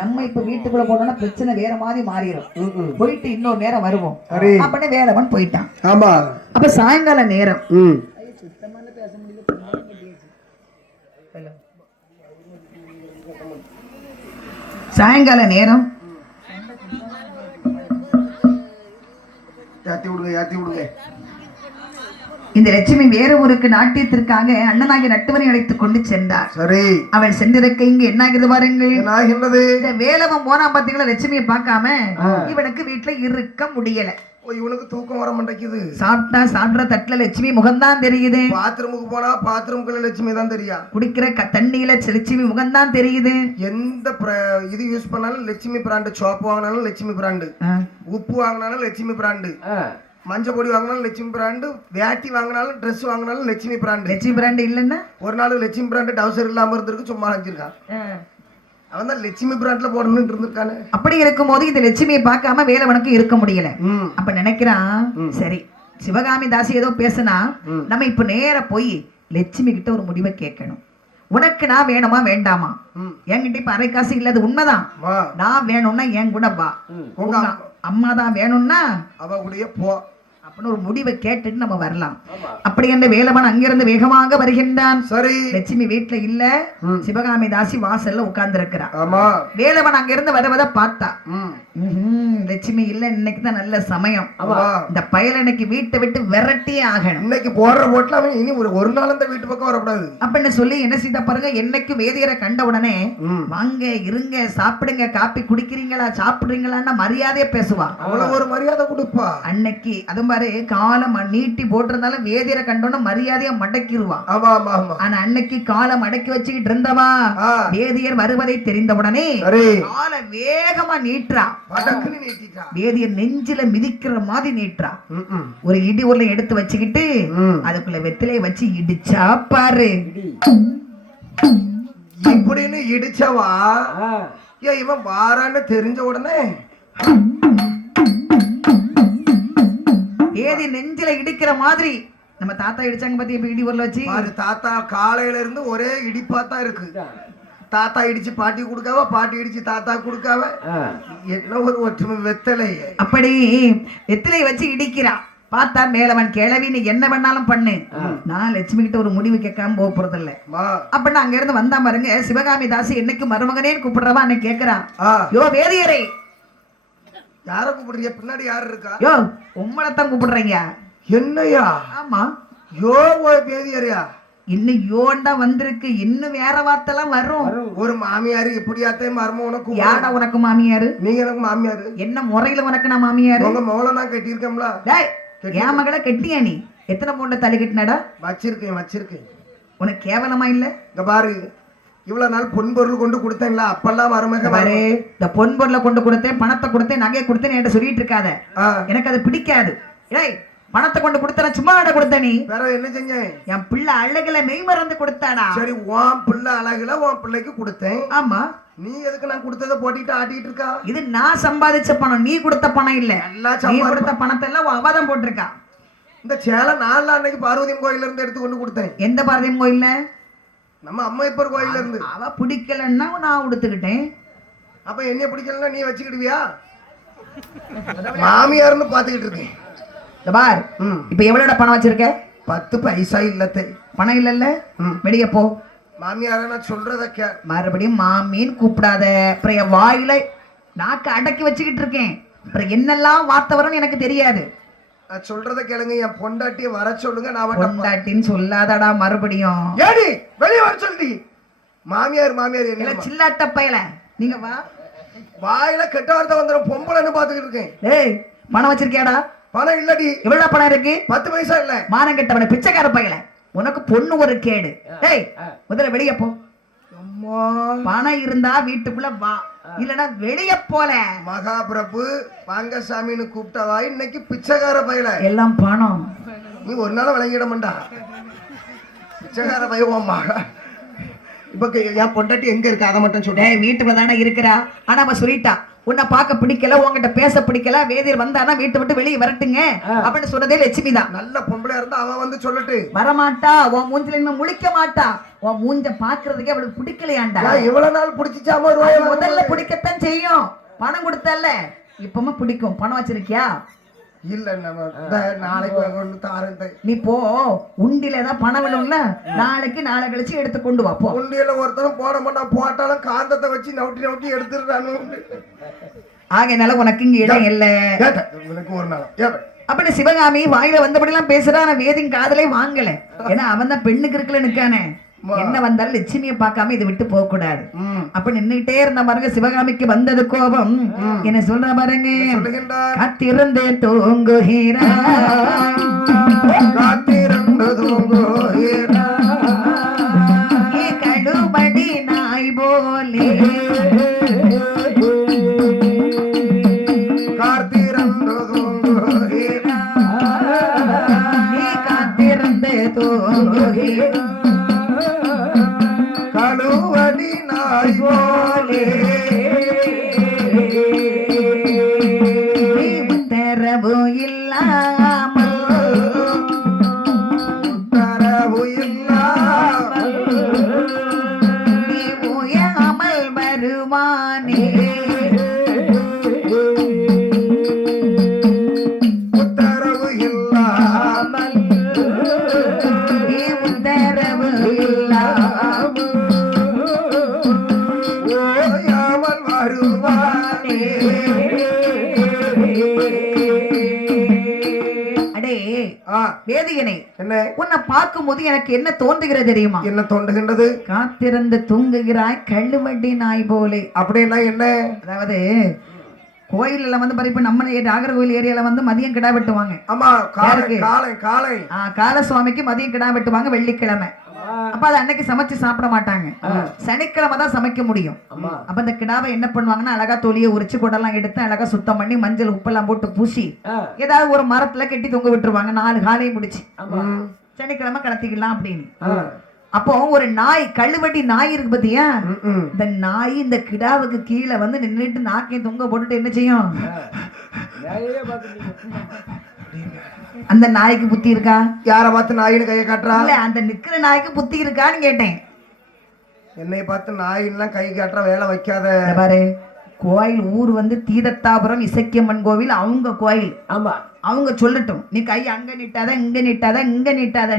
நம்ம இப்ப வீட்டுக்குள்ள போனோம்னா பிரச்சனை வேற மாதிரி மாறிடும். போயிட்டு இன்னொரு நேரம் வருவோம் அப்படின்னு வேலவன் போயிட்டான். ஆமா. அப்ப சாயங்கால நேரம் சாயங்கால நேரம் ஏத்தி விடுங்க. இந்த லட்சுமி வேற ஊருக்கு நாட்டியத்திற்காக அண்ணனாகி நட்டுவனை அழைத்துக் கொண்டு சென்றார். சரி. அவள் சென்றிருக்க இங்க என்ன ஆகிறது பாருங்கள். இந்த வேலவன் போனா பாத்தீங்களா, லட்சுமியை பார்க்காம இவனுக்கு வீட்டுல இருக்க முடியல. இவனுக்கு தூக்கம் வர மாட்டேங்குது. சாப்பிடுற தட்டுல லட்சுமி முகம்தான் தெரியுது. பாத்ரூமுக்கு போனா பாத்ரூமுக்குள்ள லட்சுமி தான் தெரியா. குடிக்கிற தண்ணியில லட்சுமி முகம்தான் தெரியுது. எந்த இது யூஸ் பண்ணாலும் லட்சுமி பிராண்டு. சோப்பு வாங்கினாலும் லட்சுமி பிராண்டு, உப்பு வாங்கினாலும் லட்சுமி பிராண்டு, மஞ்சள் பொடி வாங்கினாலும் லட்சுமி பிராண்டு, வேட்டி வாங்கினாலும் ட்ரெஸ் வாங்கினாலும் லட்சுமி பிராண்டு. லட்சுமி பிராண்டு இல்லைன்னா ஒரு நாள் லட்சுமி பிராண்டு டவுசர் இல்லாம இருந்திருக்கு, சும்மா அரைஞ்சிருக்கான். அவன் தான் லட்சுமி பிராண்ட்ல போடணும்னு இருந்திருக்கானு. அப்படி இருக்கும் போது இந்த லட்சுமியை பார்க்காம வேலவனுக்கு இருக்க முடியல. அப்ப நினைக்கிறான், சரி சிவகாமி தாசி ஏதோ பேசுனா நம்ம இப்ப நேர போய் லட்சுமி கிட்ட ஒரு முடிவை கேட்கணும். உனக்கு நான் வேணுமா வேண்டாமா? என்கிட்ட இப்ப அரை காசு இல்லது உண்மைதான். நான் வேணும்னா என் கூட வா, உங்க அம்மா தான் வேணும்னா அவ கூடயே போ அப்படின்னு ஒரு முடிவை கேட்டுட்டு நம்ம வரலாம். அப்படி என்ற வேலவன் அங்கிருந்து வேகமாக வருகின்றான். சரி, லட்சுமி வீட்டுல இல்ல, சிவகாமி தாசி வாசல்ல உட்கார்ந்து இருக்கிறா. ஆமா, வேலவன் அங்கிருந்து வரவத பார்த்தா, லட்சுமி இல்ல, இன்னைக்கு தான் நல்ல சமயம். இந்த பயல் இன்னைக்கு வீட்டை விட்டு விரட்டியே ஆகணும். இன்னைக்கு போடுற போட்டுல அவன் இனி ஒரு நாள் அந்த வீட்டு பக்கம் வரக்கூடாது அப்படின்னு சொல்லி என்ன செய்த பாருங்க, என்னைக்கு வேதியரை கண்ட உடனே வாங்க இருங்க சாப்பிடுங்க, காப்பி குடிக்கிறீங்களா சாப்பிடுறீங்களான்னு மரியாதையா பேசுவா. அவ்வளவு ஒரு மரியாதை கொடுப்பா. அன்னைக்கு அது மாதிரி காலம் நீட்டி போட்டிருந்தாலும் வேதியரை கண்டோன்னு மரியாதையா மடக்கிடுவா. ஆனா அன்னைக்கு காலம் அடக்கி வச்சுக்கிட்டு இருந்தவா வேதியர் வருவதை தெரிந்தவுடனே கால வேகமா நீட்டுறா. வேதியர் நெஞ்சில மிதிக்கிற மாதிரி நீட்டுறா. ஒரு இடி உருளை எடுத்து வச்சுக்கிட்டு அதுக்குள்ள வெத்திலையை வச்சு இடிச்சா பாரு. இப்படின்னு இடிச்சவா இவன் வாரான்னு தெரிஞ்ச உடனே ஏதி நெஞ்சில இடிக்கிற மாதிரி நம்ம தாத்தா இடிச்சாங்க பத்தி இப்ப இடி உருளை வச்சு. தாத்தா காலையில இருந்து ஒரே இடிப்பா தான் இருக்கு. தாத்தா இடிச்சு பாட்டி கொடுக்காவ, பாட்டி இடிச்சு தாத்தா கொடுக்காவ, என்ன ஒரு ஒற்றுமை வெத்தலை. அப்படி வெத்திலையை வச்சு இடிக்கிறா. பார்த்தா மேலவன் கிளவி நீ என்ன வேணாலும் பண்ணு, நான் லட்சுமி கிட்ட ஒரு முடிவு கேட்காம போக போறது இல்ல அப்படின்னு அங்க இருந்து வந்தா பாருங்க. சிவகாமி தாசி என்னைக்கு மருமகனே கூப்பிடுறவா அன்னைக்கு கேக்குறா, யோ வேதியரே. யார கூப்பிடுறீங்க? பின்னாடி யாரு இருக்கா? யோ உம்மளைத்தான் கூப்பிடுறீங்க. என்னையா? ஆமா, யோ வேதியரையா? இன்னும் யோண்டா வந்திருக்கு, இன்னும் வேற வார்த்தைலாம் வரும். ஒரு மாமியாரு எப்படியாத்தே மர்மம் உனக்கு? யாடா உனக்கு மாமியாரு? நீங்க எனக்கு மாமியாரு. என்ன முறையில உனக்கு நான் மாமியாரு? உங்க மோளை நான் கட்டியிருக்கேன்ல. டேய் என் மகளை கட்டியா நீ? எத்தனை பொண்ணை தலை கட்டினடா? வச்சிருக்கேன். உனக்கு கேவலமா இல்ல? இங்க பாரு, இவ்வளவு நாள் பொன் பொருள் கொண்டு கொடுத்தேன்ல, அப்பெல்லாம் மருமக பாரு, இந்த பொன் பொருளை கொண்டு கொடுத்தேன், பணத்தை கொடுத்தேன், நகையை கொடுத்தேன் என்கிட்ட சொல்லிட்டு இருக்காத. எனக்கு அது பிடிக்காது. ஏய் பணத்தை கொண்டு கொடுத்த சும்மா கொடுத்த நீ வேற என்ன செஞ்ச? என் பிள்ளை அழகுல மெய் மறந்து கொடுத்தாடா. சரி, உன் பிள்ளை அழகுல உன் பிள்ளைக்கு கொடுத்தேன். ஆமா, நீ எதுக்கு நான் கொடுத்ததை போட்டிட்டு ஆட்டிட்டு இருக்கா? இது நான் சம்பாதிச்ச பணம், நீ கொடுத்த பணம் இல்ல. நீ கொடுத்த பணத்தை எல்லாம் அவதான் போட்டிருக்கா. இந்த சேலை நாலு அன்னைக்கு பார்வதியம் கோயில இருந்து எடுத்து கொண்டு கொடுத்தேன். எந்த பார்வதியம் கோயில்ல? நம்ம அம்மையப்பர் கோயில்ல இருந்து. அவ பிடிக்கலன்னா நான் உடுத்துக்கிட்டேன். அப்ப என்ன பிடிக்கலன்னா நீ வச்சுக்கிடுவியா? மாமியார்னு பாத்துக்கிட்டு இருக்கேன். பார், இப்ப எவ்வளவு பணம் வச்சிருக்க? 10 பைசா இல்லத்தை. பணம் இல்லல்ல, வெளிய போ. மாமியார நான் சொல்றத கே. மறுபடியும் மாமின்னு கூப்பிடாத. அப்புறம் என் வாயில நாக்கு அடக்கி வச்சுக்கிட்டு இருக்கேன். அப்புறம் என்னெல்லாம் வார்த்தை வரும்னு எனக்கு தெரியாது. நான் சொல்றத கேளுங்க. என் பொண்டாட்டிய வர சொல்லுங்க. நான் பொண்டாட்டின்னு சொல்லாதடா மறுபடியும். ஏடி வெளிய வர சொல்லி. மாமியார் என்ன சில்லாட்ட பயல நீங்க வா. வாயில கெட்ட வார்த்தை வந்துடும். பொம்பளைன்னு பாத்துக்கிட்டு இருக்கேன். ஏய் பணம் வச்சிருக்கியாடா? பணம் இல்லடி. எவ்வளவு பணம் இருக்கு? 10 பைசா இல்ல. மானம் கெட்டவன பிச்சைக்கார பையல, உனக்கு பொண்ணு ஒரு கேடு. டேய் முதல்ல வெளிய போ. பணம் இருந்தா வீட்டுக்குள்ள வா, இல்லனா வெளிய போல. மகாபிரபு வாங்கசாமின்னு கூப்பிட்டவா இன்னைக்கு பிச்சைக்கார பையல. எல்லாம் பணம். நீ ஒரு நாள் விளங்கிட மாட்டா. பிச்சைக்கார பையன் மகா. இப்ப என் பொண்டாட்டி எங்க இருக்கு அதை மட்டும் சொல்றேன். வீட்டுக்குள்ள தானே இருக்கிறா. ஆனா அவ சொல்லிட்டா, உன்னை பார்க்க பிடிக்கல, உங்ககிட்ட பேச பிடிக்கல, வேதியர் வந்தானா வீட்டை விட்டு வெளியே வரட்டுங்க அப்படின்னு சொன்னதே லட்சுமி தான். நல்ல பொம்பளையா இருந்தா அவ வந்து சொல்லட்டு வரமாட்டா. உன் மூஞ்சில இனிமே முழிக்க மாட்டா. உன் மூஞ்ச பாக்குறதுக்கே அவளுக்கு பிடிக்கலையாண்டா. இவ்வளவு நாள் பிடிச்சிச்சாம? முதல்ல பிடிக்கத்தான் செய்யும். பணம் கொடுத்தல்ல, இப்பமா பிடிக்கும். பணம் வச்சிருக்கியா? இல்ல, நாளைக்கு நீ போ. உண்டியில ஏதாவது பணம் வேணும்ல, நாளை கழிச்சு எடுத்து கொண்டு வா. உண்டியில ஒருத்தரும் போட மாட்டான். போட்டாலும் காந்தத்தை வச்சு நவுட்டி எடுத்துடுறானு. ஆகையினால உனக்கு இங்க இடம் இல்ல. ஒரு நாள் அப்படின்னு சிவகாமி வாயில வந்தபடி எல்லாம் பேசுறா. ஆனா வேதின் காதலே வாங்கல. ஏன்னா அவன் தான் பெண்ணுக்கு இருக்கல நிக்கானே. என்ன வந்தாலும் லட்சுமியை பார்க்காம இதை விட்டு போக கூடாது. அப்ப நின்னுட்டே இருந்த பாருங்க, சிவகாமிக்கு வந்தது கோபம். என்ன சொல்ற பாருங்க, காத்திருந்தே தூங்குகிறா கழுபடி நாய் போலே கழுவடி நாய் போலே உத்தரவு இல்லாமல் நீ உயராமல் வருவானே உத்தரவு இல்லாமல் நீ உத்தரவு இல்லாமல் ஓயாமல் வருவானே. அடே வேதியனை, என்ன உன்னை பார்க்கும் போது எனக்கு என்ன தோன்றுகிறது தெரியுமா? என்ன தோன்றுகின்றது? காத்திருந்து தூங்குகிறாய் கள்ளுவட்டி நாய் போலே. அப்படின்னா என்ன? அதாவது கோயில்ல வந்து பாரு, இப்ப நம்ம நாகர்கோவில் ஏரியால வந்து மதியம் கிடா வெட்டுவாங்க. ஆமா, யாருக்கு? காளை காளை கால சுவாமிக்கு மதியம் கிடா வெட்டுவாங்க வெள்ளிக்கிழமை. அப்ப அது அன்னைக்கு சமைச்சு சாப்பிட மாட்டாங்க, சனிக்கிழமை தான் சமைக்க முடியும். அப்ப இந்த கிடாவை என்ன பண்ணுவாங்கன்னா, அழகா தொலியை உரிச்சு குடெல்லாம் எடுத்து அழகா சுத்தம் பண்ணி மஞ்சள் உப்பெல்லாம் போட்டு பூசி ஏதாவது ஒரு மரத்துல கட்டி தொங்க விட்டுருவாங்க. 4 காலையும் முடிச்சு சனிக்கிழமை கடத்திக்கலாம் அப்படின்னு. அப்போ ஒரு நாய், கள்ளுவட்டி நாய் இருக்கு பாத்தியா, இந்த நாய் இந்த கிடாவுக்கு கீழே வந்து நின்றுட்டு நாக்கையும் தொங்க போட்டுட்டு என்ன செய்யும்? அந்த நாய்க்கு புத்தி இருக்கா? யார பார்த்து நாயின்னு கையை காட்டுறா? இல்ல, அந்த நிக்கிற நாய்க்கு புத்தி இருக்கான்னு கேட்டேன். என்னை பார்த்து நாயின்லாம் கை காட்டுற வேலை வைக்காத. பாரு, கோயில் ஊர் வந்து தீரத்தாபுரம் இசக்கியம்மன் கோவில், அவங்க கோயில். ஆமா, அவங்க சொல்லட்டும், நீ கை அங்க நீட்டாத இங்க நீட்டாத இங்க நீட்டாத.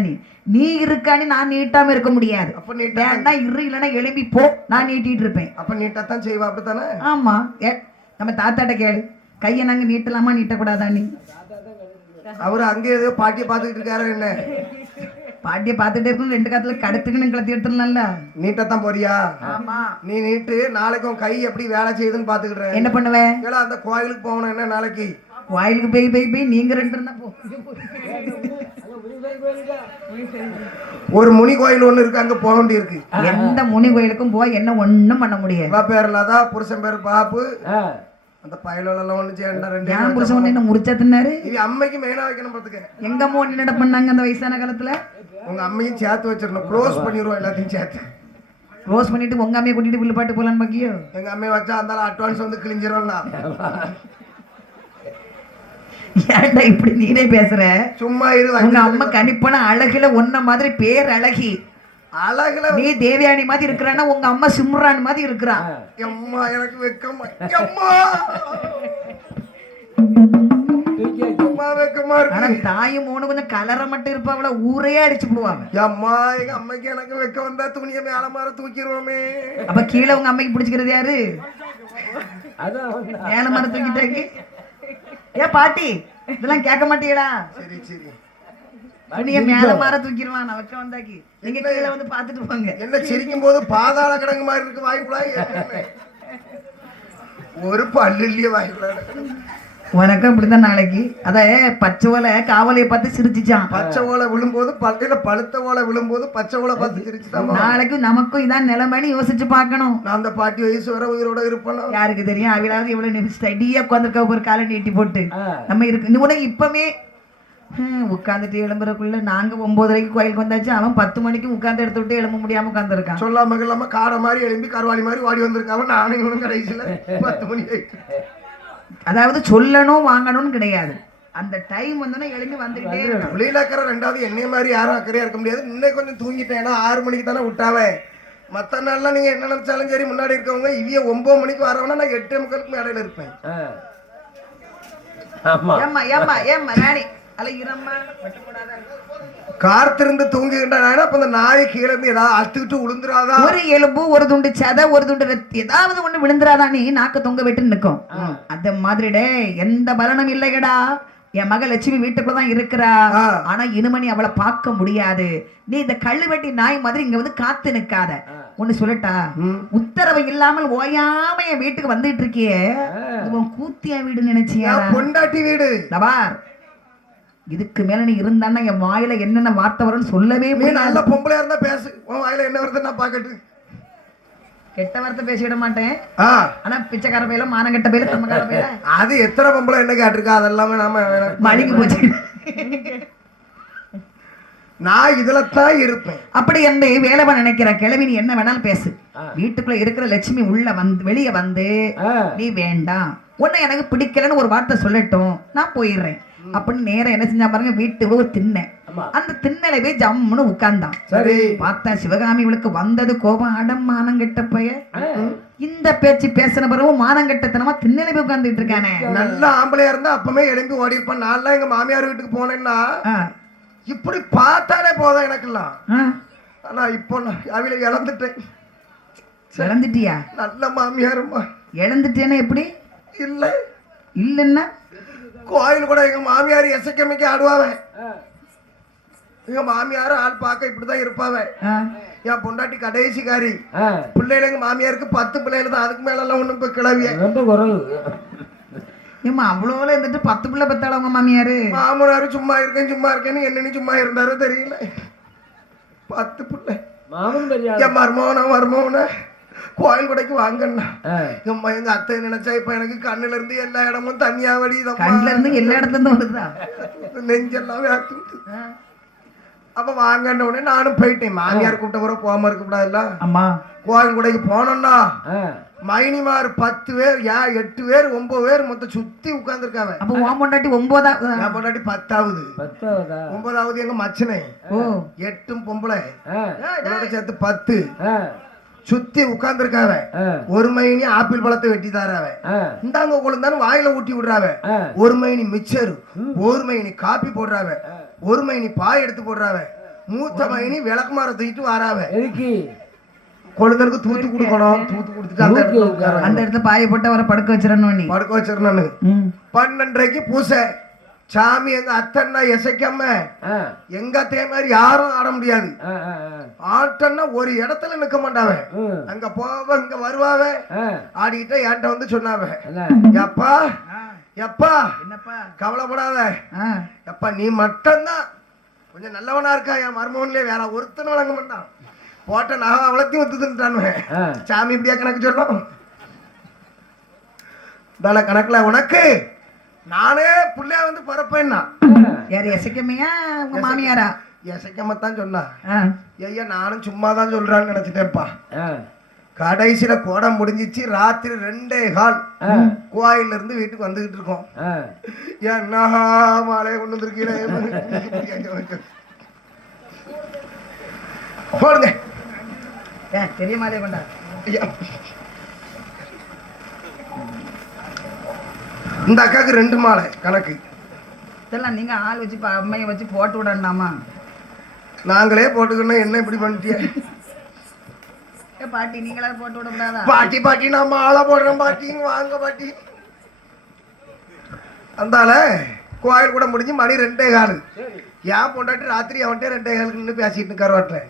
நீ இருக்கான்னு நான் நீட்டாம இருக்க முடியாது. அப்ப நீட்டா இரு, இல்லைன்னா எழுப்பி போ, நான் நீட்டிட்டு இருப்பேன். அப்ப நீட்டாத்தான் செய்வா, அப்படித்தானே? ஆமா, நம்ம தாத்தாட்ட கேளு, கையை நாங்க நீட்டலாமா நீட்டக்கூடாதா? நீ அவரு அங்கே ஏதோ பாட்டியை பார்த்துக்கிட்டு இருக்காரு. என்ன பாட்டியை பார்த்துட்டே இருக்கணும், 2 காத்துல கடத்துக்குன்னு கலத்தி எடுத்துடலாம்ல. நீட்டத்தான் போறியா? ஆமா, நீ நீட்டு, நாளைக்கு உன் கை எப்படி வேலை செய்யுதுன்னு பாத்துக்கிட்டேன். என்ன பண்ணுவேன்? அந்த கோயிலுக்கு போகணும். என்ன நாளைக்கு கோயிலுக்கு போய் நீங்க 2 இருந்தா போ. ஒரு முனி கோயில் ஒண்ணு இருக்கு, அங்க போக வேண்டி இருக்கு. எந்த முனி கோயிலுக்கும் போய் என்ன ஒண்ணும் பண்ண முடியாது. பேர் இல்லாதா, புருஷன் பேரு பாப்பு. அந்த பயலெல்லாம் ஒண்ணு செய்யண்டா. 2 புருஷன் என்ன முறிச்சா தின்னாரு? இது அம்மைக்கு மெயினா வைக்கணும் பாத்துக்க. எங்க அம்மா என்ன பண்ணாங்க அந்த வயசான காலத்துல? உங்க அம்மையும் சேர்த்து வச்சிடணும், க்ளோஸ் பண்ணிடுவோம் எல்லாத்தையும் சேர்த்து. க்ளோஸ் பண்ணிட்டு உங்க அம்மையை கூட்டிட்டு புல்லு பாட்டு போலான்னு பாக்கியோ? எங்க அம்மையை வச்சா அந்த அட்வான்ஸ் வந்து கிழிஞ்சிரும்ல. ஏன்டா இப்படி நீனே பேசுற? சும்மா இரு. உங்க அம்மா கணிப்பான அழகுல ஒன்ன மாதிரி பேர் அழகி, அழகுல நீ தேவயானி மாதிரி இருக்கிறான்னா உங்க அம்மா சிம்ரான் மாதிரி இருக்கிறா. அம்மா எனக்கு வெக்கமா, அம்மா அம்மா வெக்கமா இருக்கு. ஆனா தாயும் மோனு கொஞ்சம் கலர மட்டும் இருப்பாங்கள, ஊரே அடிச்சு போடுவாங்க. அம்மா எங்க அம்மைக்கு எனக்கு வெக்க வந்தா துணியை மேல மாற தூக்கிடுவோமே. அப்ப கீழே உங்க அம்மைக்கு பிடிச்சிக்கிறது யாரு? மேல மாற தூக்கிட்டாங்க. ஏ பாட்டி, இதெல்லாம் கேட்க மாட்டீங்களா? சரி சரி, நீங்க மேல மாற தூக்கிடுவான் நமக்கு வந்தாக்கி. நீங்க கீழே வந்து பாத்துட்டு போங்க. என்ன சிரிக்கும் போது பாதாள கிடங்கு மாதிரி இருக்கு வாய்க்குள்ளாய். ஒரு பல்லு இல்லையே வாய்க்குள்ளாய். உனக்கும் அப்படித்தான் நாளைக்கு. அத பச்சை ஓலை காவலையை பார்த்து சிரிச்சுச்சான். பச்சை ஓலை விழும்போது பல்லையில பழுத்த ஓலை விழும்போது பச்சை ஓலை பார்த்து சிரிச்சுதான். நாளைக்கு நமக்கும் இதான் நிலைமைன்னு யோசிச்சு பார்க்கணும். நான் அந்த பாட்டி வயசு வர உயிரோட இருப்பேன். யாருக்கு தெரியும்? அவளாவது எவ்வளவு ஸ்டடியா உட்காந்துருக்க, ஒரு காலை நீட்டி போட்டு நம்ம இருக்கு. நீ உனக்கு இப்பமே உட்காந்துட்டு எழும்புறதுக்குள்ள நாங்க 9:30 கோயிலுக்கு வந்தாச்சு, அவன் 10 மணிக்கு உட்காந்து எடுத்து விட்டு எழும்ப முடியாம உட்காந்துருக்கான். சொல்லாம இல்லாம காடை மாதிரி எழும்பி கருவாளி மாதிரி வாடி வந்திருக்காம நானும் இவனும் கடைசியில 10 மணி ஆயிட்டு. அதாவது சொல்லணும் வாங்கணும்னு கிடையாது, அந்த டைம் வந்தோன்னா எழுப்பி வந்துகிட்டே இருக்கும். வெளியில இருக்கிற 2வது என்னைய மாதிரி யாரும் அக்கறையா இருக்க முடியாது. இன்னைக்கு கொஞ்சம் தூங்கிட்டேன், ஏன்னா 6 மணிக்கு தானே விட்டாவே. மற்ற நாள்லாம் நீங்க என்ன நினைச்சாலும் சரி, முன்னாடி இருக்கவங்க இவிய 9 மணிக்கு வரவனா நான் 8:45 மேடையில இருப்பேன். காத்திருந்து தூங்கிக்கிட்டான். அப்ப அந்த நாய் கீழே இருந்து ஏதாவது அத்துக்கிட்டு விழுந்துராதா? ஒரு எலும்பு, ஒரு துண்டு சதை, ஒரு துண்டு ஏதாவது ஒண்ணு விழுந்துராதா? நீ நாக்க தொங்க விட்டு நிக்கும். அந்த மாதிரிடே எந்த பலனும் இல்லையடா. என் மக லட்சுமி வீட்டுக்குள்ளதான் இருக்கிறா, ஆனா இனிமணி அவளை பார்க்க முடியாது. நீ இந்த கள்ளுவட்டி நாய் மாதிரி இங்க வந்து காத்து நிக்காத. ஒண்ணு சொல்லட்டா, உத்தரவு இல்லாமல் ஓயாம என் வீட்டுக்கு வந்துட்டு இருக்கியே, உன் கூத்தியா வீடு நினைச்சியா? பொண்டாட்டி வீடு. தபார், இதுக்கு மேல நீ இருந்தான்னா என் வாயில என்னென்ன வார்த்தை வரும்னு சொல்லவே முடியாது. நல்ல பொம்பளையா இருந்தா பேசு, உன் வாயில என்ன வருது நான் பாக்கட்டு. கெட்ட வார்த்தை பேசிவிட மாட்டேன், ஆனா பிச்சைக்கார பையில மானங்கெட்ட பையில தம்மக்கார பையில அது எத்தனை பொம்பளை என்ன கேட்டிருக்கா, அதெல்லாமே நாம மடிக்கு போச்சு. நான் இதுல தான் இருப்பேன். அப்படி என்று வேலைவா நினைக்கிற கிழவி, நீ என்ன வேணாலும் பேசு. வீட்டுக்குள்ள இருக்கிற லட்சுமி உள்ள வந்து வெளியே வந்து நீ வேண்டாம், உன்னை எனக்கு பிடிக்கலன்னு ஒரு வார்த்தை சொல்லட்டும், நான் போயிடுறேன் அப்படின்னு நேரம் என்ன செஞ்சா பாருங்க, வீட்டுக்குள்ள ஒரு திண்ணை, அந்த திண்ணையில போய் ஜம்முன்னு உட்கார்ந்தான். சரி, பார்த்தா சிவகாமி இவளுக்கு வந்தது கோபம். அடம் மானங்கெட்ட பைய, இந்த பேச்சு பேசின பிறகு மானங்கெட்டத்தனமா திண்ணையில போய் உட்கார்ந்துட்டு இருக்கானே. நல்ல ஆம்பளையா இருந்தா அப்பமே எழும்பி ஓடி இருப்பான். நான் எங்க மாமியார் வீட்டுக்கு போனேன்னா இப்படி பார்த்தாலே போதும் எனக்குலாம். ஆனா இப்போ அவில இழந்துட்டேன். இழந்துட்டியா? நல்ல மாமியாருமா. இழந்துட்டேன்னா எப்படி? இல்ல இல்லன்னா கோயில் கூட எங்க மாமியார் எசக்கமைக்கு ஆடுவாவே. எங்க மாமியார் ஆள் பார்க்க இப்படிதான் இருப்பாவே. என் பொண்டாட்டி கடைசிக்காரி. பிள்ளைகள் எங்க மாமியாருக்கு 10 பிள்ளைகள் தான், அதுக்கு மேல எல்லாம் ஒண்ணும் இப்ப கிளவிய. ஏமா அவ்வளோல இருந்துட்டு 10 பிள்ளை பெத்தாள உங்க மாமியாரு? மாமனாரு சும்மா இருக்கேன்னு என்னன்னு சும்மா இருந்தாரோ தெரியல. 10 பிள்ளை. என் மருமவன கோயில் கொடைக்கு வாங்கண்ணா. எங்க அத்தை நினைச்சா இப்ப எனக்கு கண்ணுல இருந்து எல்லா இடமும் தண்ணியா வடிதான். கண்ணுல இருந்து எல்லா இடத்துல இருந்து வருதா? நெஞ்செல்லாம் வேத்து. அப்ப வாங்கன்ற உடனே நானும் போயிட்டேன். மாமியார் கூப்பிட்ட கூட போகாம இருக்க கூடாதுல்ல. அம்மா கோயில் கொடைக்கு போனோம்னா மைனிமார் 10 பேர், 8 பேர், 9 பேர் மொத்தம் சுத்தி உட்கார்ந்து இருக்காங்க. அப்ப உன் பொண்டாட்டி 9ஆவது? என் பொண்டாட்டி 10ஆவது. 9ஆவது எங்க மச்சனை. 8 பொம்பளை சேர்த்து 10 சுத்தி உட்கார்ந்து இருக்காவ. ஒரு மைனி ஆப்பிள் பழத்தை வெட்டி தாராவ, இந்தாங்க கொழுந்தான்னு வாயில ஊட்டி விடுறாவ. ஒரு மைனி மிச்சரு, ஒரு மைனி காப்பி போடுறாவ, ஒரு மைனி பாய் எடுத்து போடுறாவ, மூத்த மைனி விளக்குமார தூக்கிட்டு வாராவ. கொழுந்தனுக்கு தூத்து கொடுக்கணும். தூத்து கொடுத்துட்டு அந்த இடத்துல பாயை போட்டு அவரை படுக்க வச்சிடணும். நீ படுக்க வச்சிடணும். 12:30க்கு பூசை. சாமி எங்க அத்தன்னா எசைக்காம எங்க அத்தைய மாதிரி யாரும் ஆட முடியாது. ஆட்டன்னா ஒரு இடத்துல நிக்க மாட்டாவ. அங்க போவ இங்க வருவாவ. ஆடிக்கிட்ட என்கிட்ட வந்து சொன்னாவ, எப்பா எப்பா கவலைப்படாத, எப்பா நீ மட்டும்தான் கொஞ்சம் நல்லவனா இருக்கா, என் மருமகன்லயே வேற ஒருத்தனும் வழங்க மாட்டான். போட்ட நான் அவ்வளத்தையும் ஒத்துட்டானுவேன். சாமி இப்படியா கணக்கு சொல்லும். கணக்குல உனக்கு நானே புள்ளையா வந்து பரப்பேன்னா. யாரு எசைக்கமையா உங்க மாமியாரா? எசைக்கமத்தான் சொன்னா. ஐயா நானும் சும்மாதான் சொல்றான்னு நினைச்சிட்டேன்ப்பா. கடைசியில கோடம் முடிஞ்சிச்சு. ராத்திரி 2:15 கோயில்ல இருந்து வீட்டுக்கு வந்துகிட்டு இருக்கோம். என்ன மாலையை கொண்டு வந்திருக்கீங்க போடுங்க. பெரிய மாலையை கொண்டா. இந்த அக்காவுக்கு 2 மாலை கணக்கு. இதெல்லாம் நீங்க ஆள் வச்சு அம்மையை வச்சு போட்டு விடண்டாமா? நாங்களே போட்டுக்கணும். என்ன இப்படி பண்ணிட்டிய பாட்டி? நீங்களா போட்டு விட கூடாதா? பாட்டி பாட்டி நான் மாலை போடுறேன் பாட்டி, வாங்க பாட்டி. அந்தால கோயில் கூட முடிஞ்சு மணி 2:15. ஏன் பொண்டாட்டி ராத்திரி அவன்கிட்ட 2:15 நின்று பேசிட்டு கருவாட்டில்.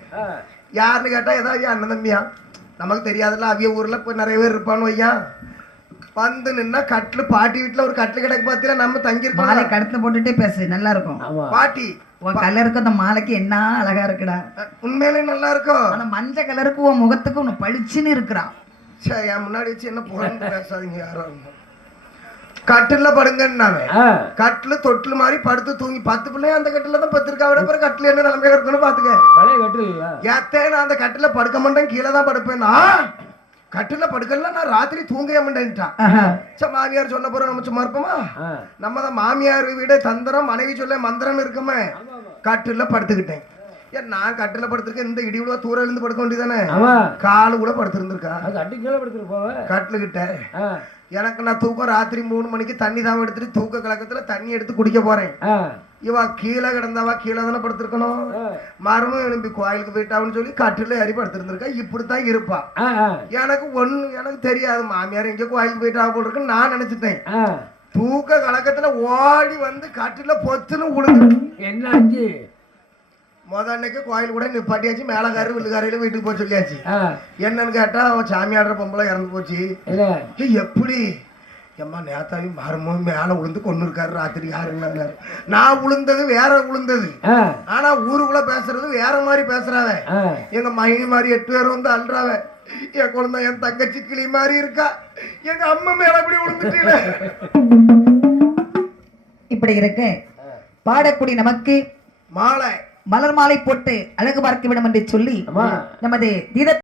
யாருன்னு கேட்டா ஏதாவது அண்ணன் தம்பியா நமக்கு தெரியாதுல்ல. அவிய ஊர்ல இப்போ நிறைய பேர் இருப்பான்னு வையா. வந்து நின்னா கட்டில் பாட்டி வீட்டுல ஒரு கட்டில் கிடக்கு பார்த்தீங்கன்னா நம்ம தங்கியிருக்கோம். மாலை கழுத்துல போட்டுட்டே பேசு, நல்லா இருக்கும். பாட்டி உன் கலருக்கு அந்த மாலைக்கு என்ன அழகா இருக்குடா. உண்மையிலே நல்லா இருக்கும். ஆனா மஞ்சள் கலருக்கு உன் முகத்துக்கு உன்னை பளிச்சுன்னு இருக்கிறான். சரி என் முன்னாடி வச்சு என்ன புகழ்ந்து பேசாதீங்க யாரும். கட்டில படுங்கன்னாவே கட்டில தொட்டில் மாதிரி படுத்து தூங்கி 10 பிள்ளைய அந்த கட்டில தான் பத்திருக்கா. விட பிறகு கட்டில என்ன நிலைமையா இருக்குன்னு பாத்துக்க. ஏத்தே நான் அந்த கட்டில படுக்க மாட்டேன், கீழே தான் படுப்பேன். கட்டில படுக்கல நான் ராத்திரி தூங்கவே மாட்டேன்ட்டான். மாமியார் சொன்ன பிறகு நம்ம சும்மா இருப்போமா? நம்ம தான் மாமியார் வீடு தந்திரம், மனைவி சொல்ல மந்திரம் இருக்குமே. கட்டில படுத்துக்கிட்டேன். ஏன் நான் கட்டில படுத்திருக்கேன், இந்த இடி விழுவா தூரம் இருந்து படுக்க வேண்டியதானே. காலு கூட படுத்திருந்திருக்கா கட்டிலுக்கிட்ட. எனக்கு நான் தூக்கம் ராத்திரி 3 மணிக்கு தண்ணி தான் எடுத்துட்டு தூக்க கலக்கத்துல தண்ணி எடுத்து குடிக்க போறேன். இவா கீழே கிடந்தாவா கீழே தானே படுத்திருக்கணும். மரமும் எழும்பி கோயிலுக்கு போயிட்டான்னு சொல்லி கட்டில ஏறி படுத்திருந்திருக்கா. இப்படித்தான் இருப்பா. எனக்கு எனக்கு தெரியாது மாமியார் எங்க கோயிலுக்கு போயிட்டா போல் இருக்குன்னு நான் நினைச்சிட்டேன். தூக்க கலக்கத்துல ஓடி வந்து கட்டில பொத்துன்னு உழுது. என்ன ஆச்சு? அன்னைக்கு கோயில் கூட நிப்பாட்டியாச்சு, மேலக்காரரு வில்லுக்காரையில வீட்டுக்கு போய் சொல்லியாச்சு. ஆ, என்னன்னு கேட்டா அவன் சாமியாடுற பொம்பளை இறந்து போச்சு. என்ன? ஏய், எப்படி எம்மா நேத்தாவி மரமும் மேல விழுந்து கொண்டு இருக்காரு ராத்திரி யாருன்னு. நான் விழுந்தது வேற விழுந்தது, ஆ, ஆனா ஊருக்குள்ள பேசுறது வேற மாதிரி பேசுறாவ. ஆ. எங்க மகி மாதிரி 8 பேர் வந்து அல்றாவ. என் குழந்தை என் தங்கச்சி கிளி மாதிரி இருக்கா, எங்க அம்மா மேல எப்படி விழுந்துட்டீங்க. இப்படி இருக்கு பாடக்கூடிய நமக்கு மாலை மலர் மாலை போட்டு அழகு பார்க்க வேண்டும் என்று சொல்லி ஆமா. நமது கீத